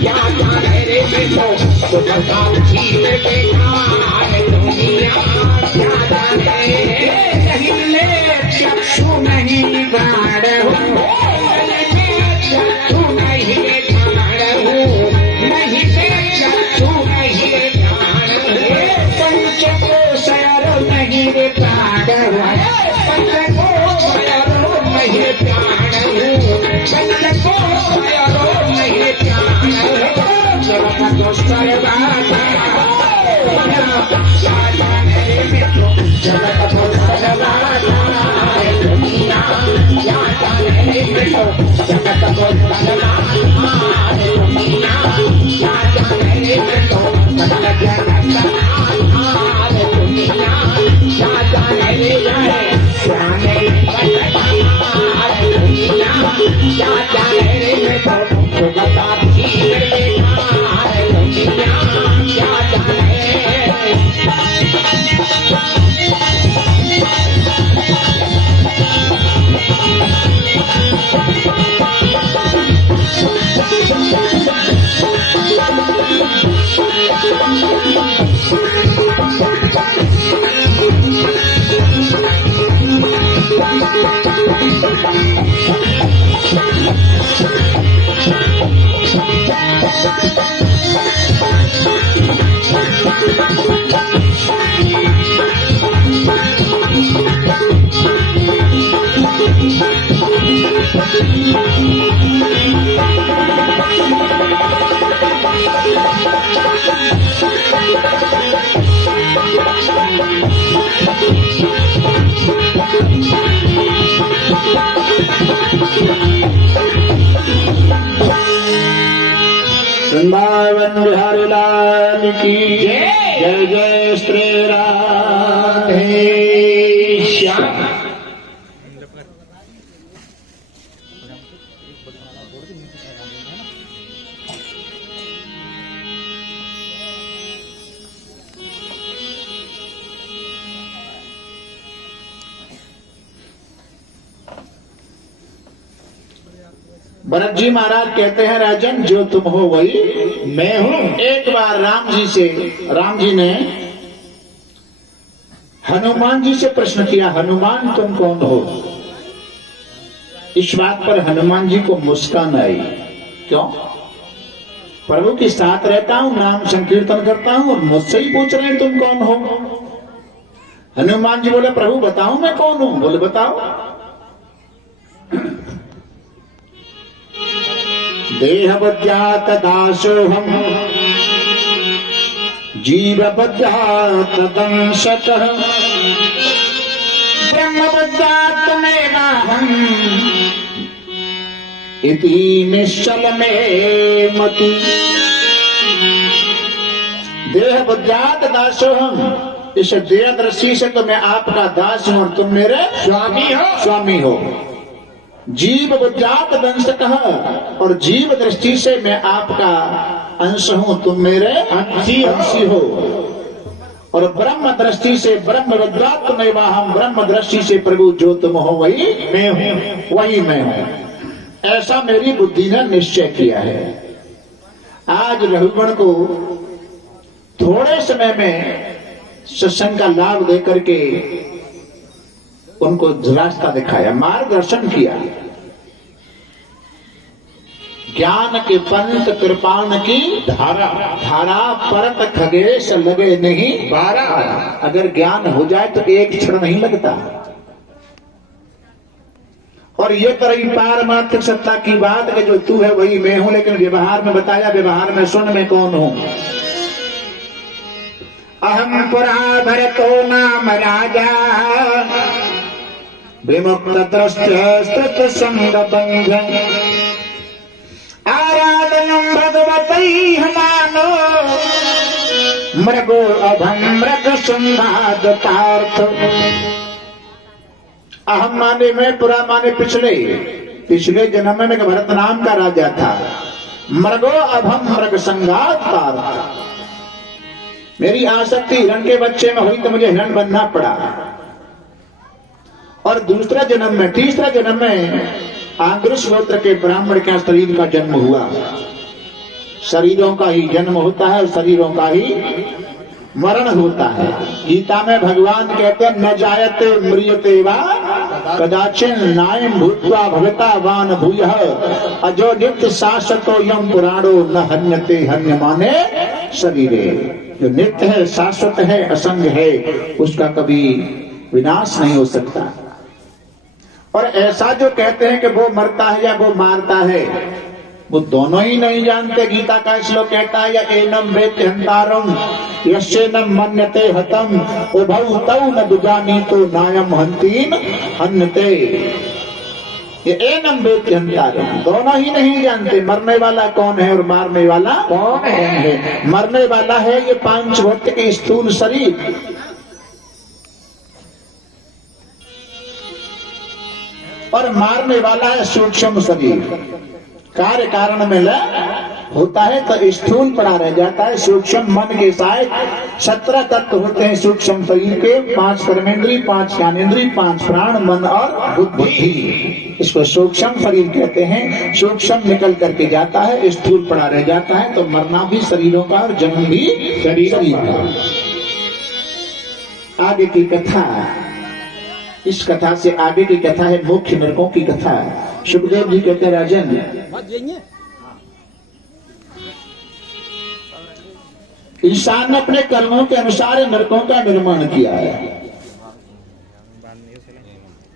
क्या चेहरे में तो सुख साक्षी निर्विकार दुनिया क्या जाने नहीं ले चक्षु नहीं बाढ़ चक्षु नहीं बाढ़ नहीं चक्षु नहीं पंचकोशर नहीं प्राण पंचकोशर नहीं प्राण पंचकोशर नहीं प्राण जगत को सर्वाता जगत को सर्वाता दुनिया जगत को सर्वाता दुनिया वृंदावन बिहारी लाल की जय जय श्री राधे श्याम। भरत जी महाराज कहते हैं राजन जो तुम हो वही मैं हूं। एक बार राम जी ने हनुमान जी से प्रश्न किया, हनुमान तुम कौन हो? इस बात पर हनुमान जी को मुस्कान आई। क्यों? प्रभु के साथ रहता हूं, नाम संकीर्तन करता हूं और मुझसे ही पूछ रहे हैं तुम कौन हो? हनुमान जी बोले प्रभु बताओ मैं कौन हूं? बोले बताओ। देहवद्यात दासोहम जीववद्यात दंशकः ब्रह्मवद्यात मेवाहम् इति निश्चल में मति। देहवद्यात दासोहम, इस देह दृष्टि से तो मैं आपका दास हूं और तुम मेरे स्वामी हो। जीव बुद्ध्यात दंशकः, और जीव दृष्टि से मैं आपका अंश हूं, तुम मेरे अंशी हो। और ब्रह्म दृष्टि से ब्रह्म विद्यात में हम, ब्रह्म दृष्टि से प्रभु जो तुम हो वही मैं हूं, वही मैं हूं। ऐसा मेरी बुद्धि ने निश्चय किया है। आज रघुगण को थोड़े समय में सत्संग का लाभ देकर के उनको रास्ता दिखाया, मार्गदर्शन किया। ज्ञान के पंथ कृपाण की धारा परत खगेश लगे नहीं बारा। अगर ज्ञान हो जाए तो एक क्षण नहीं लगता। और ये तो रही पारमार्थिक सत्ता की बात कि जो तू है वही मैं हूं, लेकिन व्यवहार में बताया, व्यवहार में सुन मैं कौन हूं। अहम पुरा भरतो नाम राजा विमुक्त दृष्टि स्तुत संग बंधन आराधनम भगवतई मानो मृगो अभम मृग संवाद पार्थ। अहम माने में, पुरा माने पिछले जन्म में भरत नाम का राजा था। मृगो अभम मृग संघात पार्थ, मेरी आसक्ति हिरण के बच्चे में हुई तो मुझे हिरण बनना पड़ा। और दूसरा जन्म में, तीसरा जन्म में आंग्रस गोत्र के ब्राह्मण का शरीर का जन्म हुआ। शरीरों का ही जन्म होता है और शरीरों का ही मरण होता है। गीता में भगवान कहते हैं न जायते म्रियते वा कदाचिन नायम भूत्वा भविता वान भूयः अजो नित्य शाश्वतो यम पुराणो न हन्यते हन्यमाने शरीरे। जो नित्य है, शाश्वत है, असंग है, उसका कभी विनाश नहीं हो सकता। और ऐसा जो कहते हैं कि वो मरता है या वो मारता है, वो दोनों ही नहीं जानते। गीता का श्लोक कहता है या एनम वेत्ति हंतारम यस्येनम मन्यते हतम उभौ तौ न दुजानीतो नायम हंतीन हन्यते। ये एनम वेत्ति हंतारम, दोनों ही नहीं जानते मरने वाला कौन है और मारने वाला कौन है। मरने वाला है ये पांच भौतिक के स्थूल शरीर, और मारने वाला है सूक्ष्म शरीर। कार्य कारण में होता है तो स्थूल पड़ा रह जाता है। सूक्ष्म मन के साथ 17 तत्व होते हैं सूक्ष्म शरीर के, 5 कर्मेंद्री, 5 ज्ञानेंद्री, 5 प्राण, मन और बुद्धि। इसको सूक्ष्म शरीर कहते हैं। सूक्ष्म निकल करके जाता है, स्थूल पड़ा रह जाता है। तो मरना भी शरीरों का और जन्म भी शरीर का। आगे की कथा, इस कथा से आगे की कथा है मुख्य नरकों की कथा। सुखदेव जी कहते हैं राजन, इंसान ने अपने कर्मों के अनुसार नरकों का निर्माण किया है।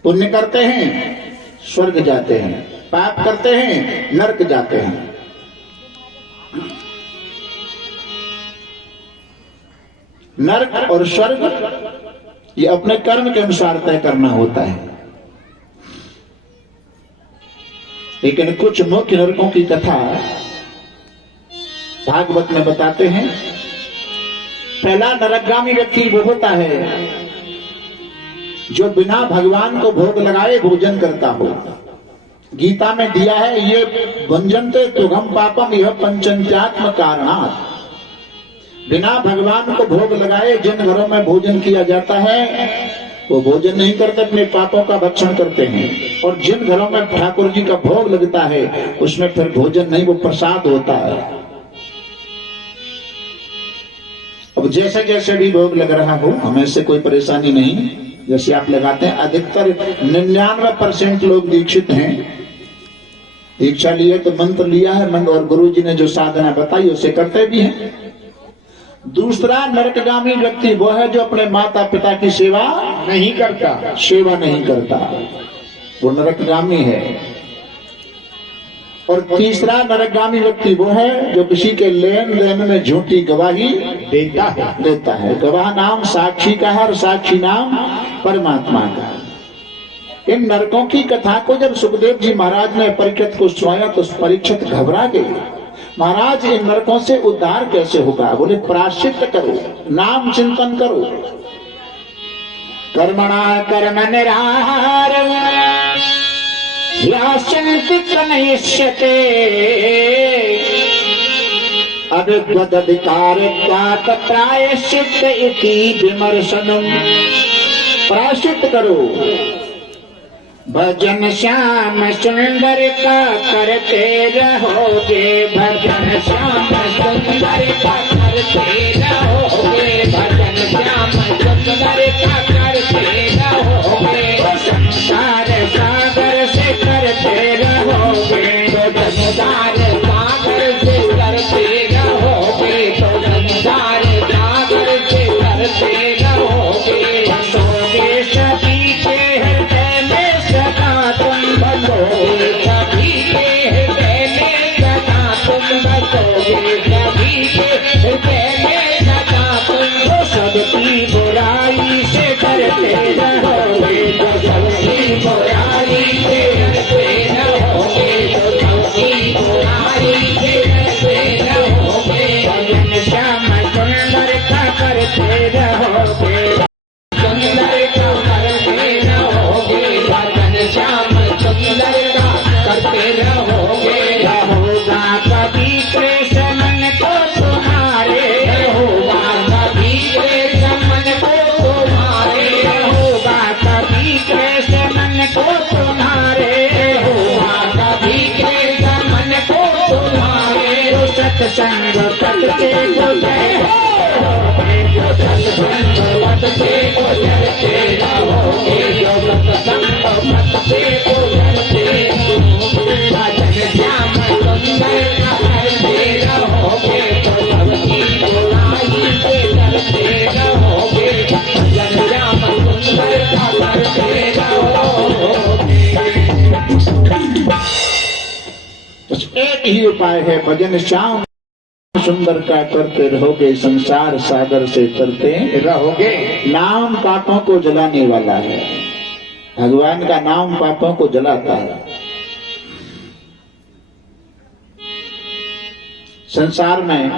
पुण्य करते हैं स्वर्ग जाते हैं, पाप करते हैं नरक जाते हैं। नरक और स्वर्ग ये अपने कर्म के अनुसार तय करना होता है। लेकिन कुछ मुख्य नरकों की कथा भागवत में बताते हैं। पहला नरकगामी व्यक्ति वो होता है जो बिना भगवान को भोग लगाए भोजन करता हो। गीता में दिया है ये भंजनते तुघम पापम यह पंचंत्यात्म कारणात्। बिना भगवान को भोग लगाए जिन घरों में भोजन किया जाता है वो भोजन नहीं करते, अपने पापों का भक्षण करते हैं। और जिन घरों में ठाकुर जी का भोग लगता है उसमें फिर भोजन नहीं, वो प्रसाद होता है। अब जैसे जैसे भी भोग लग रहा हो हमें से कोई परेशानी नहीं। जैसे आप लगाते हैं, अधिकतर 99% लोग दीक्षित हैं। दीक्षा लिए तो मंत्र लिया है, और गुरु जी ने जो साधना बताई उसे करते भी हैं। दूसरा नरकगामी व्यक्ति वो है जो अपने माता पिता की सेवा नहीं करता, वो नरकगामी है। और तीसरा नरकगामी व्यक्ति वो है जो किसी के लेन देन में झूठी गवाही देता है। गवाह नाम साक्षी का है और साक्षी नाम परमात्मा का है। इन नरकों की कथा को जब सुखदेव जी महाराज ने परीक्षित को सुनाया तो परीक्षित घबरा गए। महाराज इन नरकों से उद्धार कैसे होगा? बोले प्रायश्चित करो, नाम चिंतन करो। कर्मणा कर्म निराहार याचन्ति कनयिष्यते अभिद्वदधिकारित्वात् प्रायश्चित इति विमर्शनम्। प्रायश्चित करो, भजन श्याम सुंदर का करते रहोगे। भजन श्याम सुंदर का करते रहोगे। भजन श्याम सुंदर का करते रहोगे। संसार सागर से करते रहोगे। संसार सागर से करते रहोगे। संसार सागर से करते रहोगे। बसोगे सभी के हृदय में सदा तुम बसोगे। सभी के हृदय में सदा तुम बसोगे। सभी के हृदय में सदा तुम सबकी बुराई से डरते रहोगे। तो सबकी बुराई से डरते रहोगे। तो सबकी बुराई से डरते रहोगे। भजन श्याम सुंदर का करते रहोगे। सुंदर का करते रहोगे। भजन श्याम सुंदर का करते रहोगे। रहोगा कभी कृष्ण मन को तुम्हारे। रहोगा कभी सत्संग पत से गुजरते जो सत्संग पत से गुजरते रहोगे जो सत्संग पत से गुजरते भजन श्याम सुंदर करते रहोगे तो सबकी बुराई से करते रहोगे भजन श्याम सुंदर करते रहोगे। एक ही उपाय है, भजन श्याम सुंदर का करते रहोगे, संसार सागर से तरते रहोगे। नाम पापों को जलाने वाला है, भगवान का नाम पापों को जलाता है। संसार में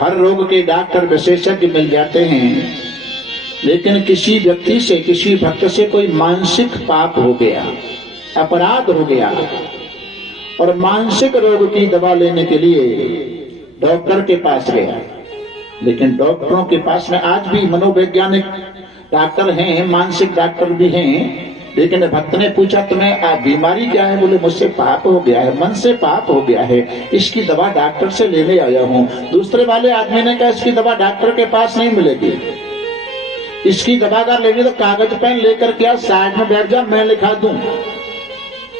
हर रोग के डॉक्टर विशेषज्ञ मिल जाते हैं, लेकिन किसी व्यक्ति से, किसी भक्त से कोई मानसिक पाप हो गया, अपराध हो गया, और मानसिक रोग की दवा लेने के लिए डॉक्टर के पास गया। लेकिन डॉक्टरों के पास में आज भी मनोवैज्ञानिक डॉक्टर हैं, मानसिक डॉक्टर भी हैं, लेकिन भक्त ने पूछा तुम्हें बीमारी क्या है? बोले मुझसे पाप हो गया है, मन से पाप हो गया है, इसकी दवा डॉक्टर से लेने आया हूँ। दूसरे वाले आदमी ने कहा इसकी दवा डॉक्टर के पास नहीं मिलेगी, इसकी दवा अगर लेनी तो कागज पेन लेकर क्या साइड में बैठ जा, मैं लिखा दूं।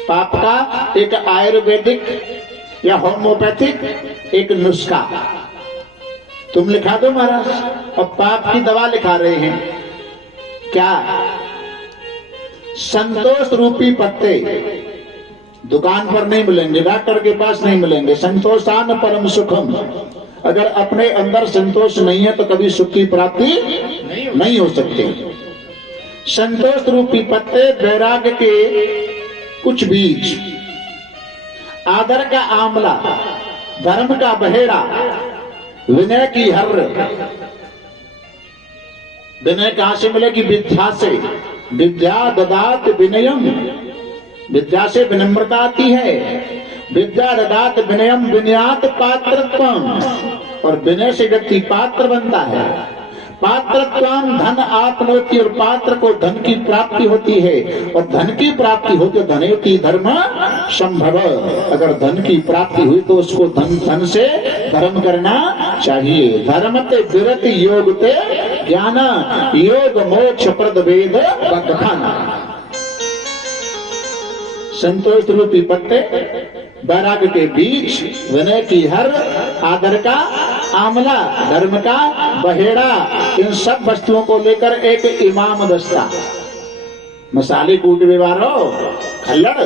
पाप का एक आयुर्वेदिक या होम्योपैथिक एक नुस्खा तुम लिखा दो महाराज, और पाप की दवा लिखा रहे हैं क्या? संतोष रूपी पत्ते दुकान पर नहीं मिलेंगे, डॉक्टर के पास नहीं मिलेंगे। संतोषान परम सुखम, अगर अपने अंदर संतोष नहीं है तो कभी सुख की प्राप्ति नहीं हो सकती। संतोष रूपी पत्ते, वैराग्य के कुछ बीज, आदर का आंवला, धर्म का बहेड़ा, विनय की हर्र। विनय कहां से मिलेगी? विद्या से। विद्या ददात विनयम, विद्या से विनम्रता आती है। विद्या ददात विनयम विनयात पात्रत्वम, और विनय से व्यक्ति पात्र बनता है। पात्रत्वम धन आपनोति, और पात्र को धन की प्राप्ति होती है, और धन की प्राप्ति हो तो धनेति धर्म संभव। अगर धन की प्राप्ति हुई तो उसको धन से धर्म करना चाहिए। धर्म ते विरत योग ते ज्ञान, योग मोक्ष प्रद वेद बखाना। संतोष रूपी पत्ते, वैराग्य के बीज, विनय की हर, आदर का आंवला, धर्म का बहेड़ा, इन सब वस्तुओं को लेकर एक इमाम दस्ता, मसाले कूट व्यवहारो खल्लड़,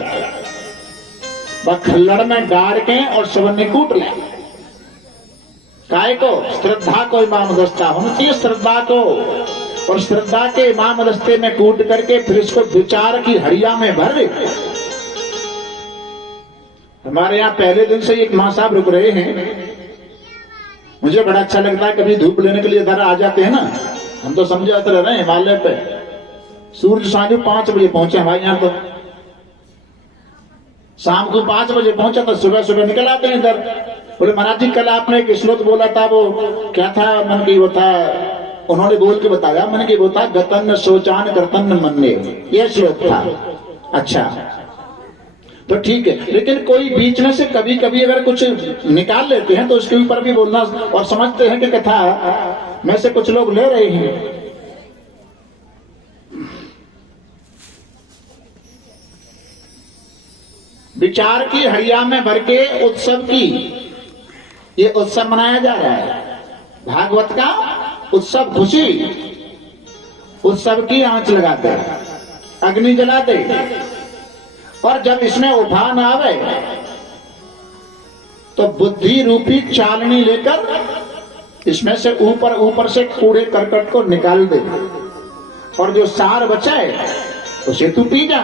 खल्लड़ में डाल के और सबने कूट ले। काय को? श्रद्धा को इमाम दस्ता होना चाहिए, श्रद्धा को, और श्रद्धा के इमाम दस्ते में कूट करके फिर इसको विचार की हड़िया में भर दे। हमारे यहाँ पहले दिन से एक माँ साहब रुक रहे हैं, मुझे बड़ा अच्छा लगता है, कभी धूप लेने के लिए इधर आ जाते हैं ना, हम तो समझे रह रहे हैं हिमालय पे। सूर्य सांझ 5 बजे पहुंचे हमारे यहाँ, तो शाम को 5 बजे पहुंचा तो सुबह सुबह निकल आते हैं इधर। बोले महाराज जी कल आपने एक श्लोक बोला था, वो क्या था? मन की वो था, उन्होंने बोल के बताया, मन की वो था गतन शोचान कर्तन मन्ने, ये श्लोक था। अच्छा तो ठीक है, लेकिन कोई बीच में से कभी कभी अगर कुछ निकाल लेते हैं तो उसके ऊपर भी बोलना, और समझते हैं कि कथा में से कुछ लोग ले रहे हैं। विचार की हड़िया में भर के उत्सव की, ये उत्सव मनाया जा रहा है, भागवत का उत्सव, खुशी उत्सव की आंच लगाते, अग्नि जलाते, और जब इसमें उफान आवे तो बुद्धि रूपी चालनी लेकर इसमें से ऊपर ऊपर से कूड़े करकट को निकाल दे, और जो सार बचे उसे तू पी जा,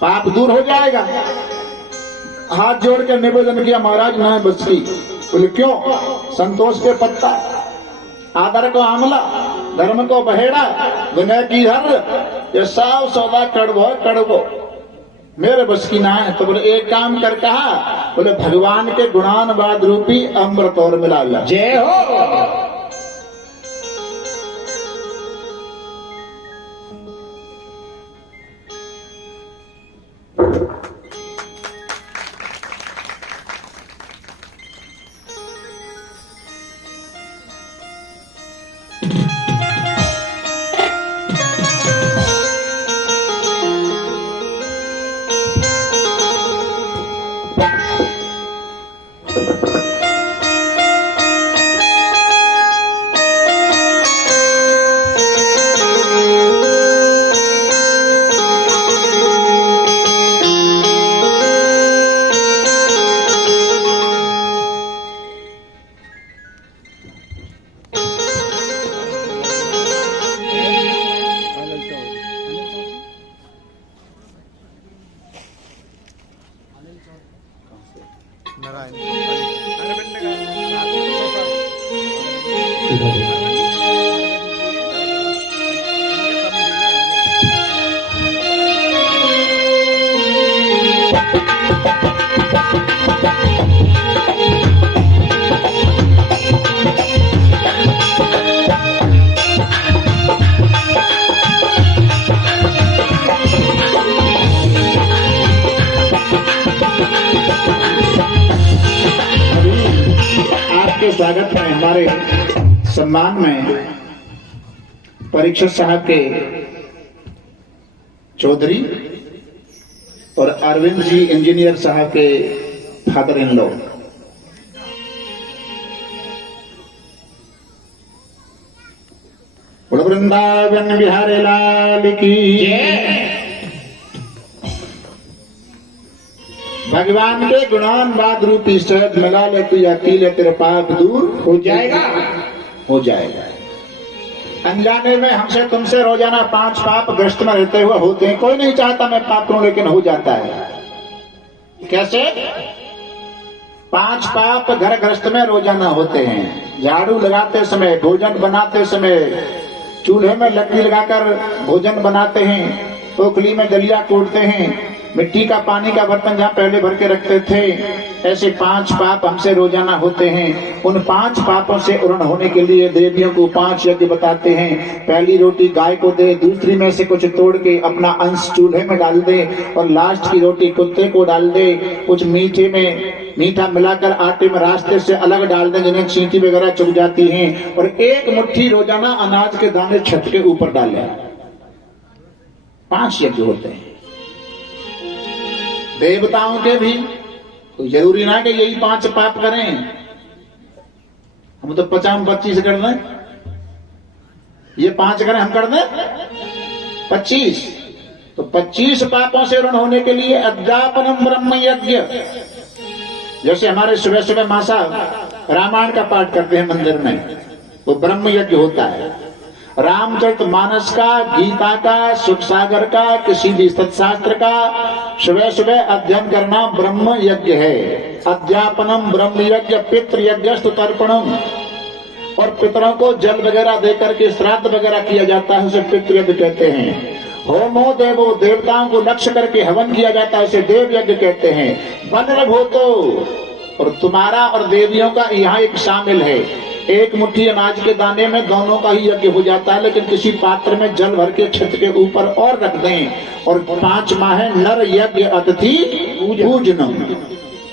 पाप दूर हो जाएगा। हाथ जोड़ के निवेदन किया, महाराज ना बचती। बोले क्यों? संतोष के पत्ता, आदर को आंवला, धर्म को बहेड़ा, विनय की हर, ये सब सौदा कड़वो मेरे बस की ना है। तो बोले एक काम कर कहा, बोले भगवान के गुणानुवाद रूपी अमृत और मिला लिया। जय हो। हमारे सम्मान में परीक्षित साहब के चौधरी और अरविंद जी इंजीनियर साहब के father in law. Vrindavan Bihari Lal की भगवान के गुणानवाद रूपी शहद मिला ले तू या पी ले, तेरे पाप दूर हो जाएगा। हो जाएगा। अनजाने में हमसे तुमसे रोजाना 5 पाप ग्रस्त में रहते हुए होते हैं। कोई नहीं चाहता मैं पाप करूं, लेकिन हो जाता है। कैसे? 5 पाप घर ग्रस्त में रोजाना होते हैं। झाड़ू लगाते समय, भोजन बनाते समय, चूल्हे में लकड़ी लगाकर भोजन बनाते हैं, ओखली में दलिया कूटते हैं, मिट्टी का पानी का बर्तन जहाँ पहले भर के रखते थे, ऐसे 5 पाप हमसे रोजाना होते हैं। उन 5 पापों से उरण होने के लिए देवियों को 5 यज्ञ बताते हैं। पहली रोटी गाय को दे, दूसरी में से कुछ तोड़ के अपना अंश चूल्हे में डाल दे, और लास्ट की रोटी कुत्ते को डाल दे। कुछ मीठे में मीठा मिलाकर आटे में रास्ते से अलग डाल दे, जिन्हें चींटी वगैरह चुभ जाती हैं, और 1 मुट्ठी रोजाना अनाज के दाने छत के ऊपर डाले। 5 यज्ञ होते हैं। देवताओं के भी कोई जरूरी ना कि यही 5 पाप करें। हम तो 50-25 कर दें, ये 5 करें, हम कर दें 25। तो 25 पापों से ऋण होने के लिए अध्यापनम ब्रह्म यज्ञ। जैसे हमारे सुबह सुबह माँ साहब रामायण का पाठ करते हैं मंदिर में, वो ब्रह्म यज्ञ होता है। रामचरितमानस का, गीता का, सुख सागर का, किसी भी सत्शास्त्र का सुबह सुबह अध्ययन करना ब्रह्म यज्ञ है। अध्यापनम ब्रह्म यज्ञ, पितृ यज्ञस्तु तर्पणम। और पितरों को जल वगैरह देकर के श्राद्ध वगैरह किया जाता है, उसे पितृ यज्ञ कहते हैं। होमो देवो, देवताओं को लक्ष्य करके हवन किया जाता है, उसे देव यज्ञ कहते हैं। बनरभ हो तो, और तुम्हारा और देवियों का यहाँ एक शामिल है। 1 मुट्ठी अनाज के दाने में दोनों का ही यज्ञ हो जाता है, लेकिन किसी पात्र में जल भर के छत के ऊपर और रख दें। और 5 माह नर यज्ञ अतिथि पूजनम।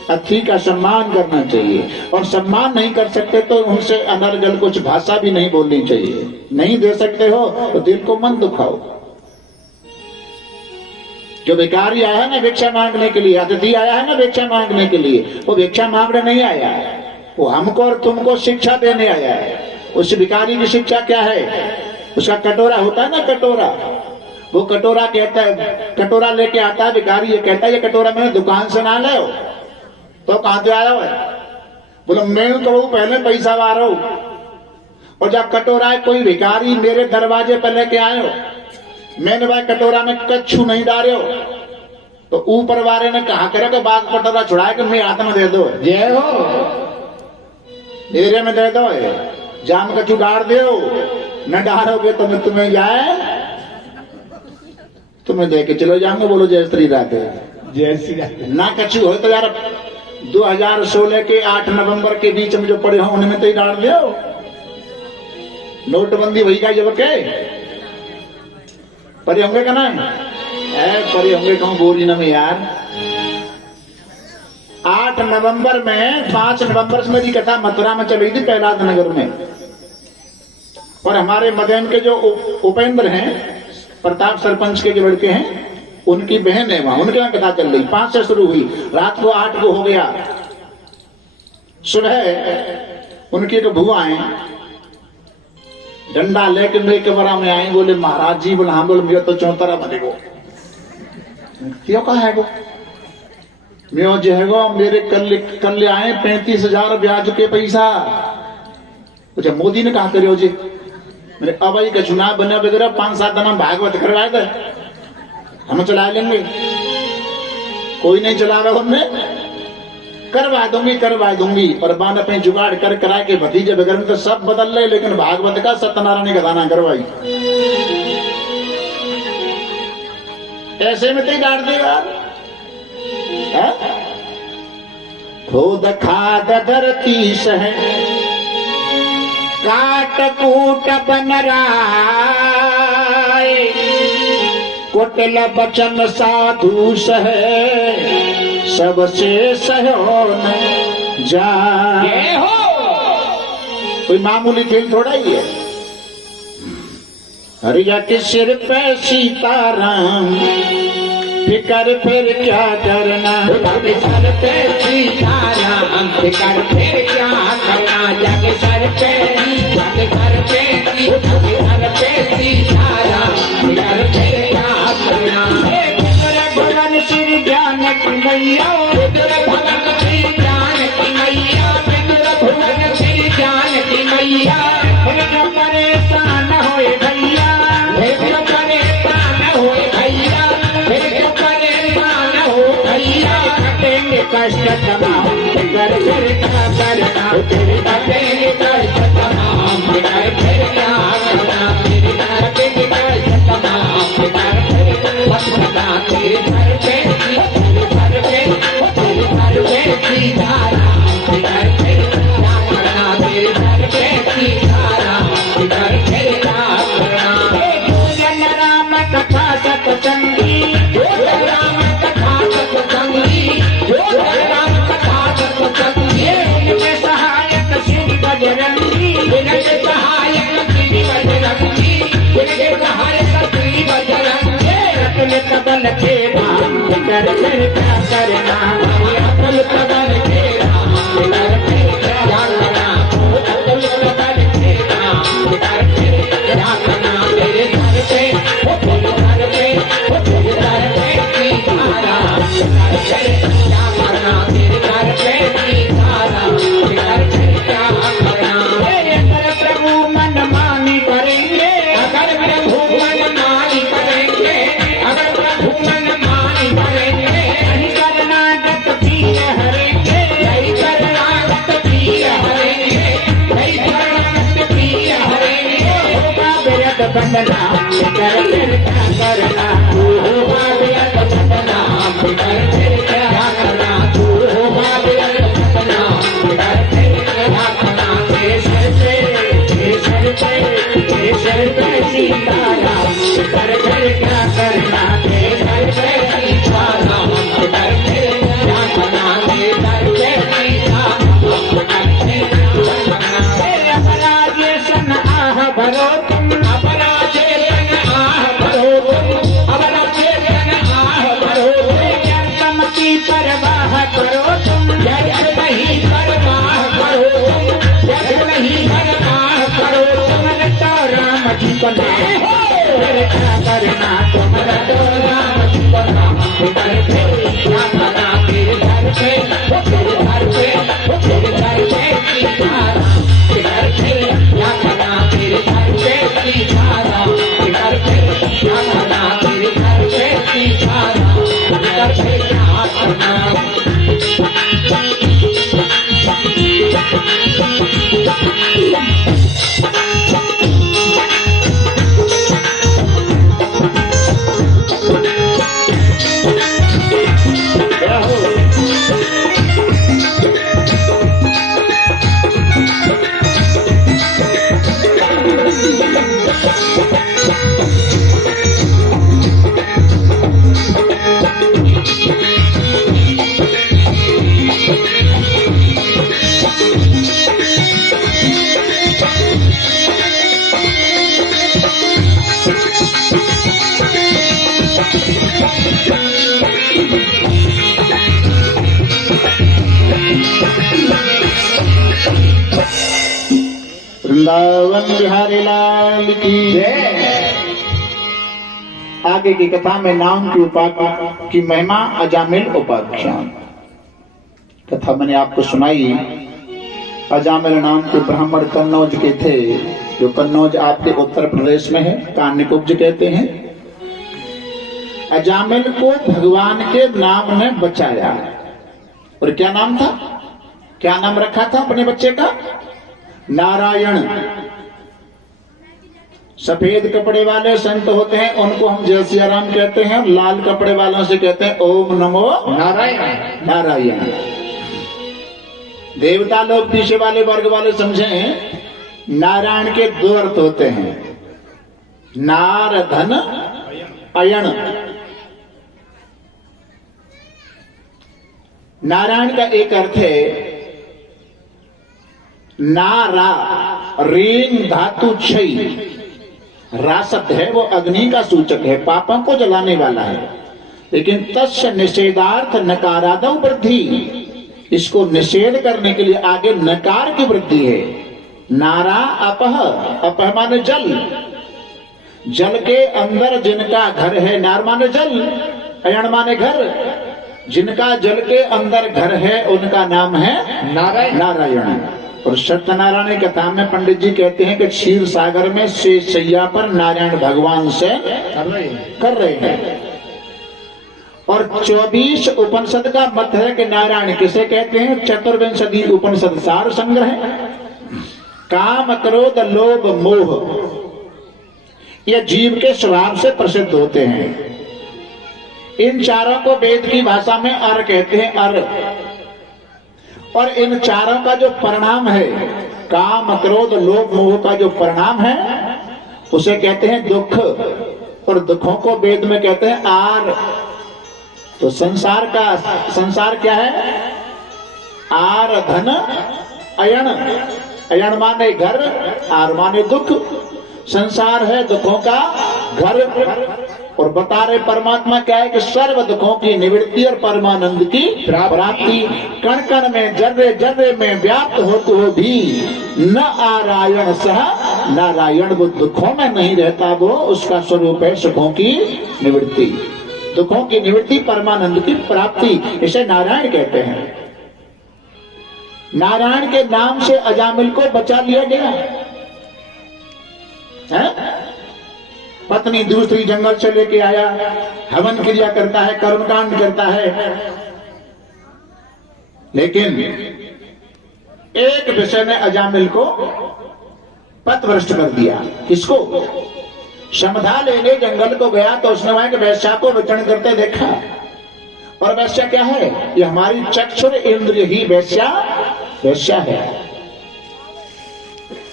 अतिथि का सम्मान करना चाहिए, और सम्मान नहीं कर सकते तो उनसे अनर्गल कुछ भाषा भी नहीं बोलनी चाहिए। नहीं दे सकते हो तो दिल को मन दुखाओ। जो भिखारी आया है ना भिक्षा मांगने के लिए, अतिथि आया है ना भिक्षा मांगने के लिए, वो भिक्षा मांगने नहीं आया है, वो हमको और तुमको शिक्षा देने आया है। उस भिखारी की शिक्षा क्या है? उसका कटोरा होता है ना, कटोरा, वो कटोरा कहता है, कटोरा लेके आता है भिखारी, ये कहता है ये कटोरा मैंने दुकान से ना ले हो, तो कहां से आया है? बोलो मैं तो पहले पैसा ला रहा हूं। और जब कटोरा है कोई भिखारी मेरे दरवाजे पर लेके आए हो, मैंने भाई कटोरा में कच्छू नहीं डाले हो, तो ऊपर वाले ने कहा करे कि बाग कटोरा छुड़ाए कि मेरे हाथ में दे दो, जय हो एरिया में दे दो, जाम कच्छू डाल दो, न डालोगे तो मैं तुम्हें जाए, तुम्हें दे के चलो जाऊंगा। बोलो जय श्री राधे, जय श्री राधे। ना कच्छू हो तो यार 2016 के 8 नवंबर के बीच में जो पड़े हो उनमें तो ही डाल दो। नोटबंदी वही का जब के परे होंगे का ना परे होंगे कहूं बोरी न में यार। 8 नवंबर में 5 नवंबर से मेरी कथा मथुरा में चली थी, प्रहलाद नगर में। और हमारे मदेन के जो उपेंद्र हैं, प्रताप सरपंच के जो लड़के हैं, उनकी बहन है वहां, उनके यहाँ कथा चल रही। 5 से शुरू हुई, रात को 8 को हो गया। सुबह उनकी एक बुआ है, डंडा लेके मेरे कमरा में आए, बोले महाराज जी, बोले हाँ, बोले मेरा तो चौतरा बनेगो। क्यों कहा है वो? मैं जो है वो मेरे कल आए 35,000 ब्याज के पैसा। अच्छा मोदी ने कहा करो जी, मेरे अब का चुनाव बने वगैरह 5-7 दिन भागवत करवाए थे, हम चला लेंगे। कोई नहीं चलावे, हमने करवा दूंगी। और बान अपने जुगाड़ कर करा के भतीजे वगैरह तो सब बदल रहे, लेकिन भागवत का सत्यनारायण का गाना करवाई। ऐसे में तो डांट देगा। खोद खाद धरती सह काट कूट बन राय, कुटिल बचन साधु सह सबसे सहो न जाए। कोई मामूली खेल थोड़ा ही है। हरिया के सिर पे सीताराम, फिकर फिर क्या करना, जग सर पे सीताराम, फिकर फिर क्या करना, जग सर पे, जग सर पे, जग सर पे सीताराम, फिकर फिर क्या करना। भगवान श्री ज्ञान की मैया, भगवान श्री ज्ञान की मैया, भगवान श्री ज्ञान की मैया, जो परेशान होए भैया, जो परेशान होए भैया, जो परेशान हो भैया, कटेंगे कष्ट तमाम, फिकर फिर क्या करना, तेरे कटेंगे कष्ट तमाम, फिकर फिर क्या करना, तेरे कटेंगे कष्ट तमाम, फिकर फिर बस बता तेरे घर पे, तेरे घर पे, तेरे घर पे सीताराम, फिकर फिर क्या करना, तेरे घर पे सीताराम, फिकर फिर क्या करना। भोजन राम कथा सत्संगी, भोजन राम कथा सत्संगी, भोजन राम कथा सत्संगी, इनके सहायक श्री बजरंगी, इनके सहायक श्री बजरंगी, इनके सहायक श्री बजरंगी, अतुल कबल के नाम, फिकर फिर क्या करना, अतुल कबल के नाम, फिकर फिर क्या करना, अतुल कबल के नाम, फिकर फिर क्या करना, तेरे घर पे, तेरे घर पे, तेरे घर पे सीताराम, फिकर फिर क्या करना, तेरे घर पे सीताराम, फिकर फिर क्या करना। अगर प्रभु मन मानी करेंगे, अगर प्रभु मन मानी करेंगे, अगर प्रभु मन मानी करेंगे, नहीं कर्नाटक पीर हरेंगे, नहीं कर्नाटक पीर हरेंगे, नहीं कर्नाटक पीर हरेंगे, होगा बेरद बदनाम, फिकर फिर क्या करना, होगा बेरद बदनाम, फिकर फिर क्या करना, होगा बेरद बदनाम, फिकर फिर क्या करना, तेरे सर पे, तेरे सर पे, तेरे सर पे सीताराम, फिकर फिर क्या करना, तेरे सर पे सीताराम, फिकर फिर क्या करना, तेरे सर पे सीताराम, फिकर फिर क्या करना। अपराजेशन आह भरो तुम, अपराजेशन आह भरो तुम, अपराजेशन आह भरो तुम, जन्म की परवाह करो तुम, जग नहीं परवाह करो तुम, जग नहीं परवाह करो तुम, तो राम जी को नाम, फिर क्या करना, तुम्हारा तो राम जी को नाम, फिकर फिर क्या करना, तेरे घर पे, तेरे घर पे, तेरे घर पे सीताराम, फिकर फिर क्या करना, तेरे घर पे सीताराम, फिकर फिर क्या करना, तेरे घर पे सीताराम, फिकर फिर क्या करना। वृंदावन बिहारी लाल की जय। आगे की कथा में नाम की उपाख्यान की महिमा, अजामिल उपाख्यान। कथा मैंने आपको सुनाई। अजामिल नाम के ब्राह्मण कन्नौज के थे, जो कन्नौज आपके उत्तर प्रदेश में है, कान्यकुब्ज कहते हैं। अजामिल को भगवान के नाम ने बचाया। और क्या नाम था, क्या नाम रखा था अपने बच्चे का? नारायण। सफेद कपड़े वाले संत होते हैं, उनको हम जय सिया राम कहते हैं। लाल कपड़े वालों से कहते हैं ओम नमो नारायण। नारायण। देवता लोग पीछे वाले वर्ग वाले समझें, नारायण के दो अर्थ होते हैं, नार धन अयण। नारायण का एक अर्थ है नारा, रींग धातु क्षय, रा शब्द है वो अग्नि का सूचक है, पापों को जलाने वाला है। लेकिन तस्य निषेधार्थ नकारादौ वृद्धि, इसको निषेध करने के लिए आगे नकार की वृद्धि है। नारा अपह, अपह माने जल, जल के अंदर जिनका घर है, नार माने जल, अयण माने घर, जिनका जल के अंदर घर है उनका नाम है नारायण। नारायण। और सत्यनारायण कथा में पंडित जी कहते हैं कि क्षीर सागर में शेष शैया पर नारायण भगवान से कर रहे हैं। और 24 उपनिषद का मत है कि नारायण किसे कहते हैं? चतुर्विंशति उपनिषद सार संग्रह है। काम, क्रोध, लोभ, मोह ये जीव के स्वभाव से प्रसिद्ध होते हैं। इन चारों को वेद की भाषा में अर कहते हैं, अर। और इन चारों का जो परिणाम है, काम, क्रोध, लोभ, मोह का जो परिणाम है उसे कहते हैं दुख। और दुखों को वेद में कहते हैं आर। तो संसार क्या है? आर धन अयण, अयण माने घर, आर माने दुख। संसार है दुखों का घर। और बता रहे परमात्मा क्या है कि सर्व दुखों की निवृत्ति और परमानंद की प्राप्ति। कण कण में, जर्रे जर्रे में व्याप्त होते हो भी न आरायण सह नारायण, वो दुखों में नहीं रहता, वो उसका स्वरूप है सुखों की निवृत्ति। दुखों की निवृत्ति, परमानंद की प्राप्ति, इसे नारायण कहते हैं। नारायण के नाम से अजामिल को बचा लिया गया है? पत्नी दूसरी जंगल से लेके आया, हवन क्रिया करता है, कर्मकांड करता है। लेकिन एक विषय में अजामिल को पथभ्रष्ट कर दिया। किसको? समधा लेने जंगल को गया तो उसने वहां के वैश्या को विचरण करते देखा। और वैश्या क्या है? ये हमारी चक्षुर इंद्रिय ही वैश्या है।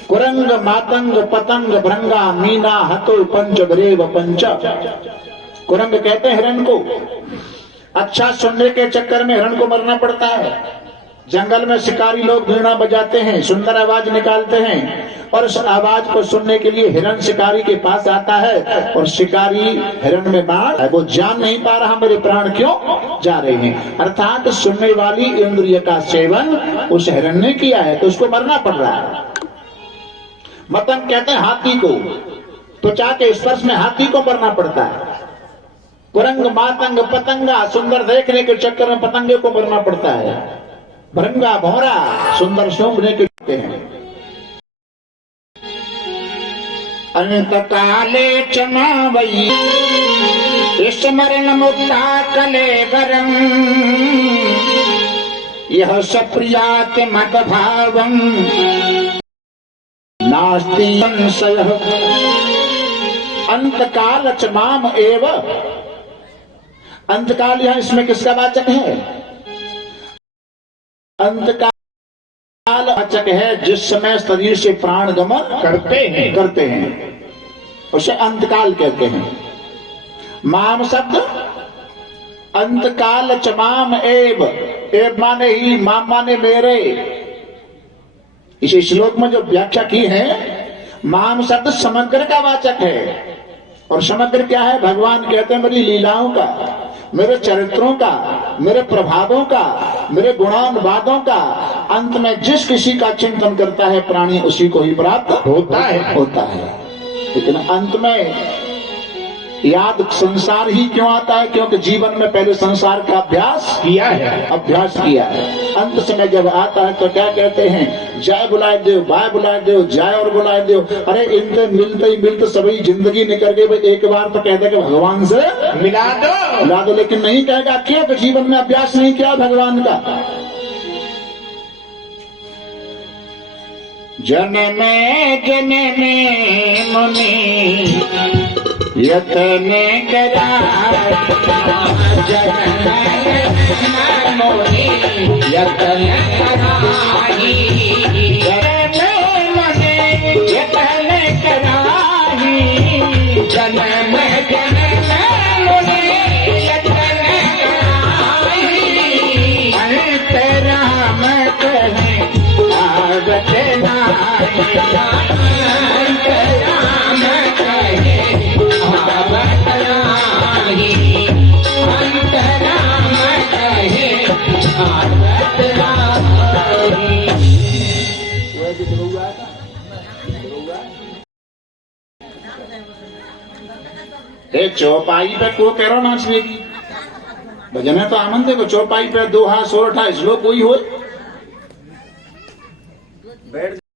कुरंग, मातंग, पतंग, भृंगा, मीना, हतो, पंच, बरेव, पंच। कुरंग कहते हैं हिरण को। अच्छा सुनने के चक्कर में हिरण को मरना पड़ता है। जंगल में शिकारी लोग वीणा बजाते हैं, सुंदर आवाज निकालते हैं, और उस आवाज को सुनने के लिए हिरण शिकारी के पास आता है। और शिकारी हिरण में मार, वो जान नहीं पा रहा मेरे प्राण क्यों जा रहे हैं। अर्थात सुनने वाली इंद्रिय का सेवन उस हिरण ने किया है, तो उसको मरना पड़ रहा है। मतंग कहते हैं हाथी को, त्वचा के स्पर्श में हाथी को मरना पड़ता है। कुरंग, मातंग, पतंगा, सुंदर देखने के चक्कर में पतंगे को मरना पड़ता है। भृंगा, भौरा, सुंदर सूंघने के चक्कर हैं। अंत काले चमावई स्मरण मुक्ता कलेवरम, यह सप्रियात मत भावम नास्ति संशयः। अंतकाल च माम एव, अंतकाल यहां इसमें किसका वाचक है? अंतकाल वाचक है जिस समय शरीर से प्राण गमन करते हैं उसे अंतकाल कहते हैं। माम शब्द अंतकाल च माम एव, एव माने ही, माम माने मेरे। इस श्लोक में जो व्याख्या की है, माम शब्द समग्र का वाचक है। और समग्र क्या है? भगवान कहते हैं मेरी लीलाओं का, मेरे चरित्रों का, मेरे प्रभावों का, मेरे गुणानुवादों का अंत में जिस किसी का चिंतन करता है प्राणी उसी को ही प्राप्त होता है। लेकिन अंत में याद संसार ही क्यों आता है? क्योंकि जीवन में पहले संसार का अभ्यास किया है। अंत समय जब आता है तो क्या कहते हैं? जय बुलाए दो, बाय बुलाए दो, जय और बुलाए दो। अरे इनसे मिलते सभी जिंदगी निकल गई। भाई एक बार तो कहते कि भगवान से मिला दो, लेकिन नहीं कहेगा क्यों? कि जीवन में अभ्यास नहीं किया भगवान का। जनमे मुनि यतन करा, मुनि यतन कराही, यतन कराही, जन्म मुनि यतन कराही। अंत राम कहे आगत नाई। એ ચોપાઈ पे को करो नाचने की भजन है तो आमंद देखो चौपाई पे दोहा 16-28 लोग कोई हो बैठ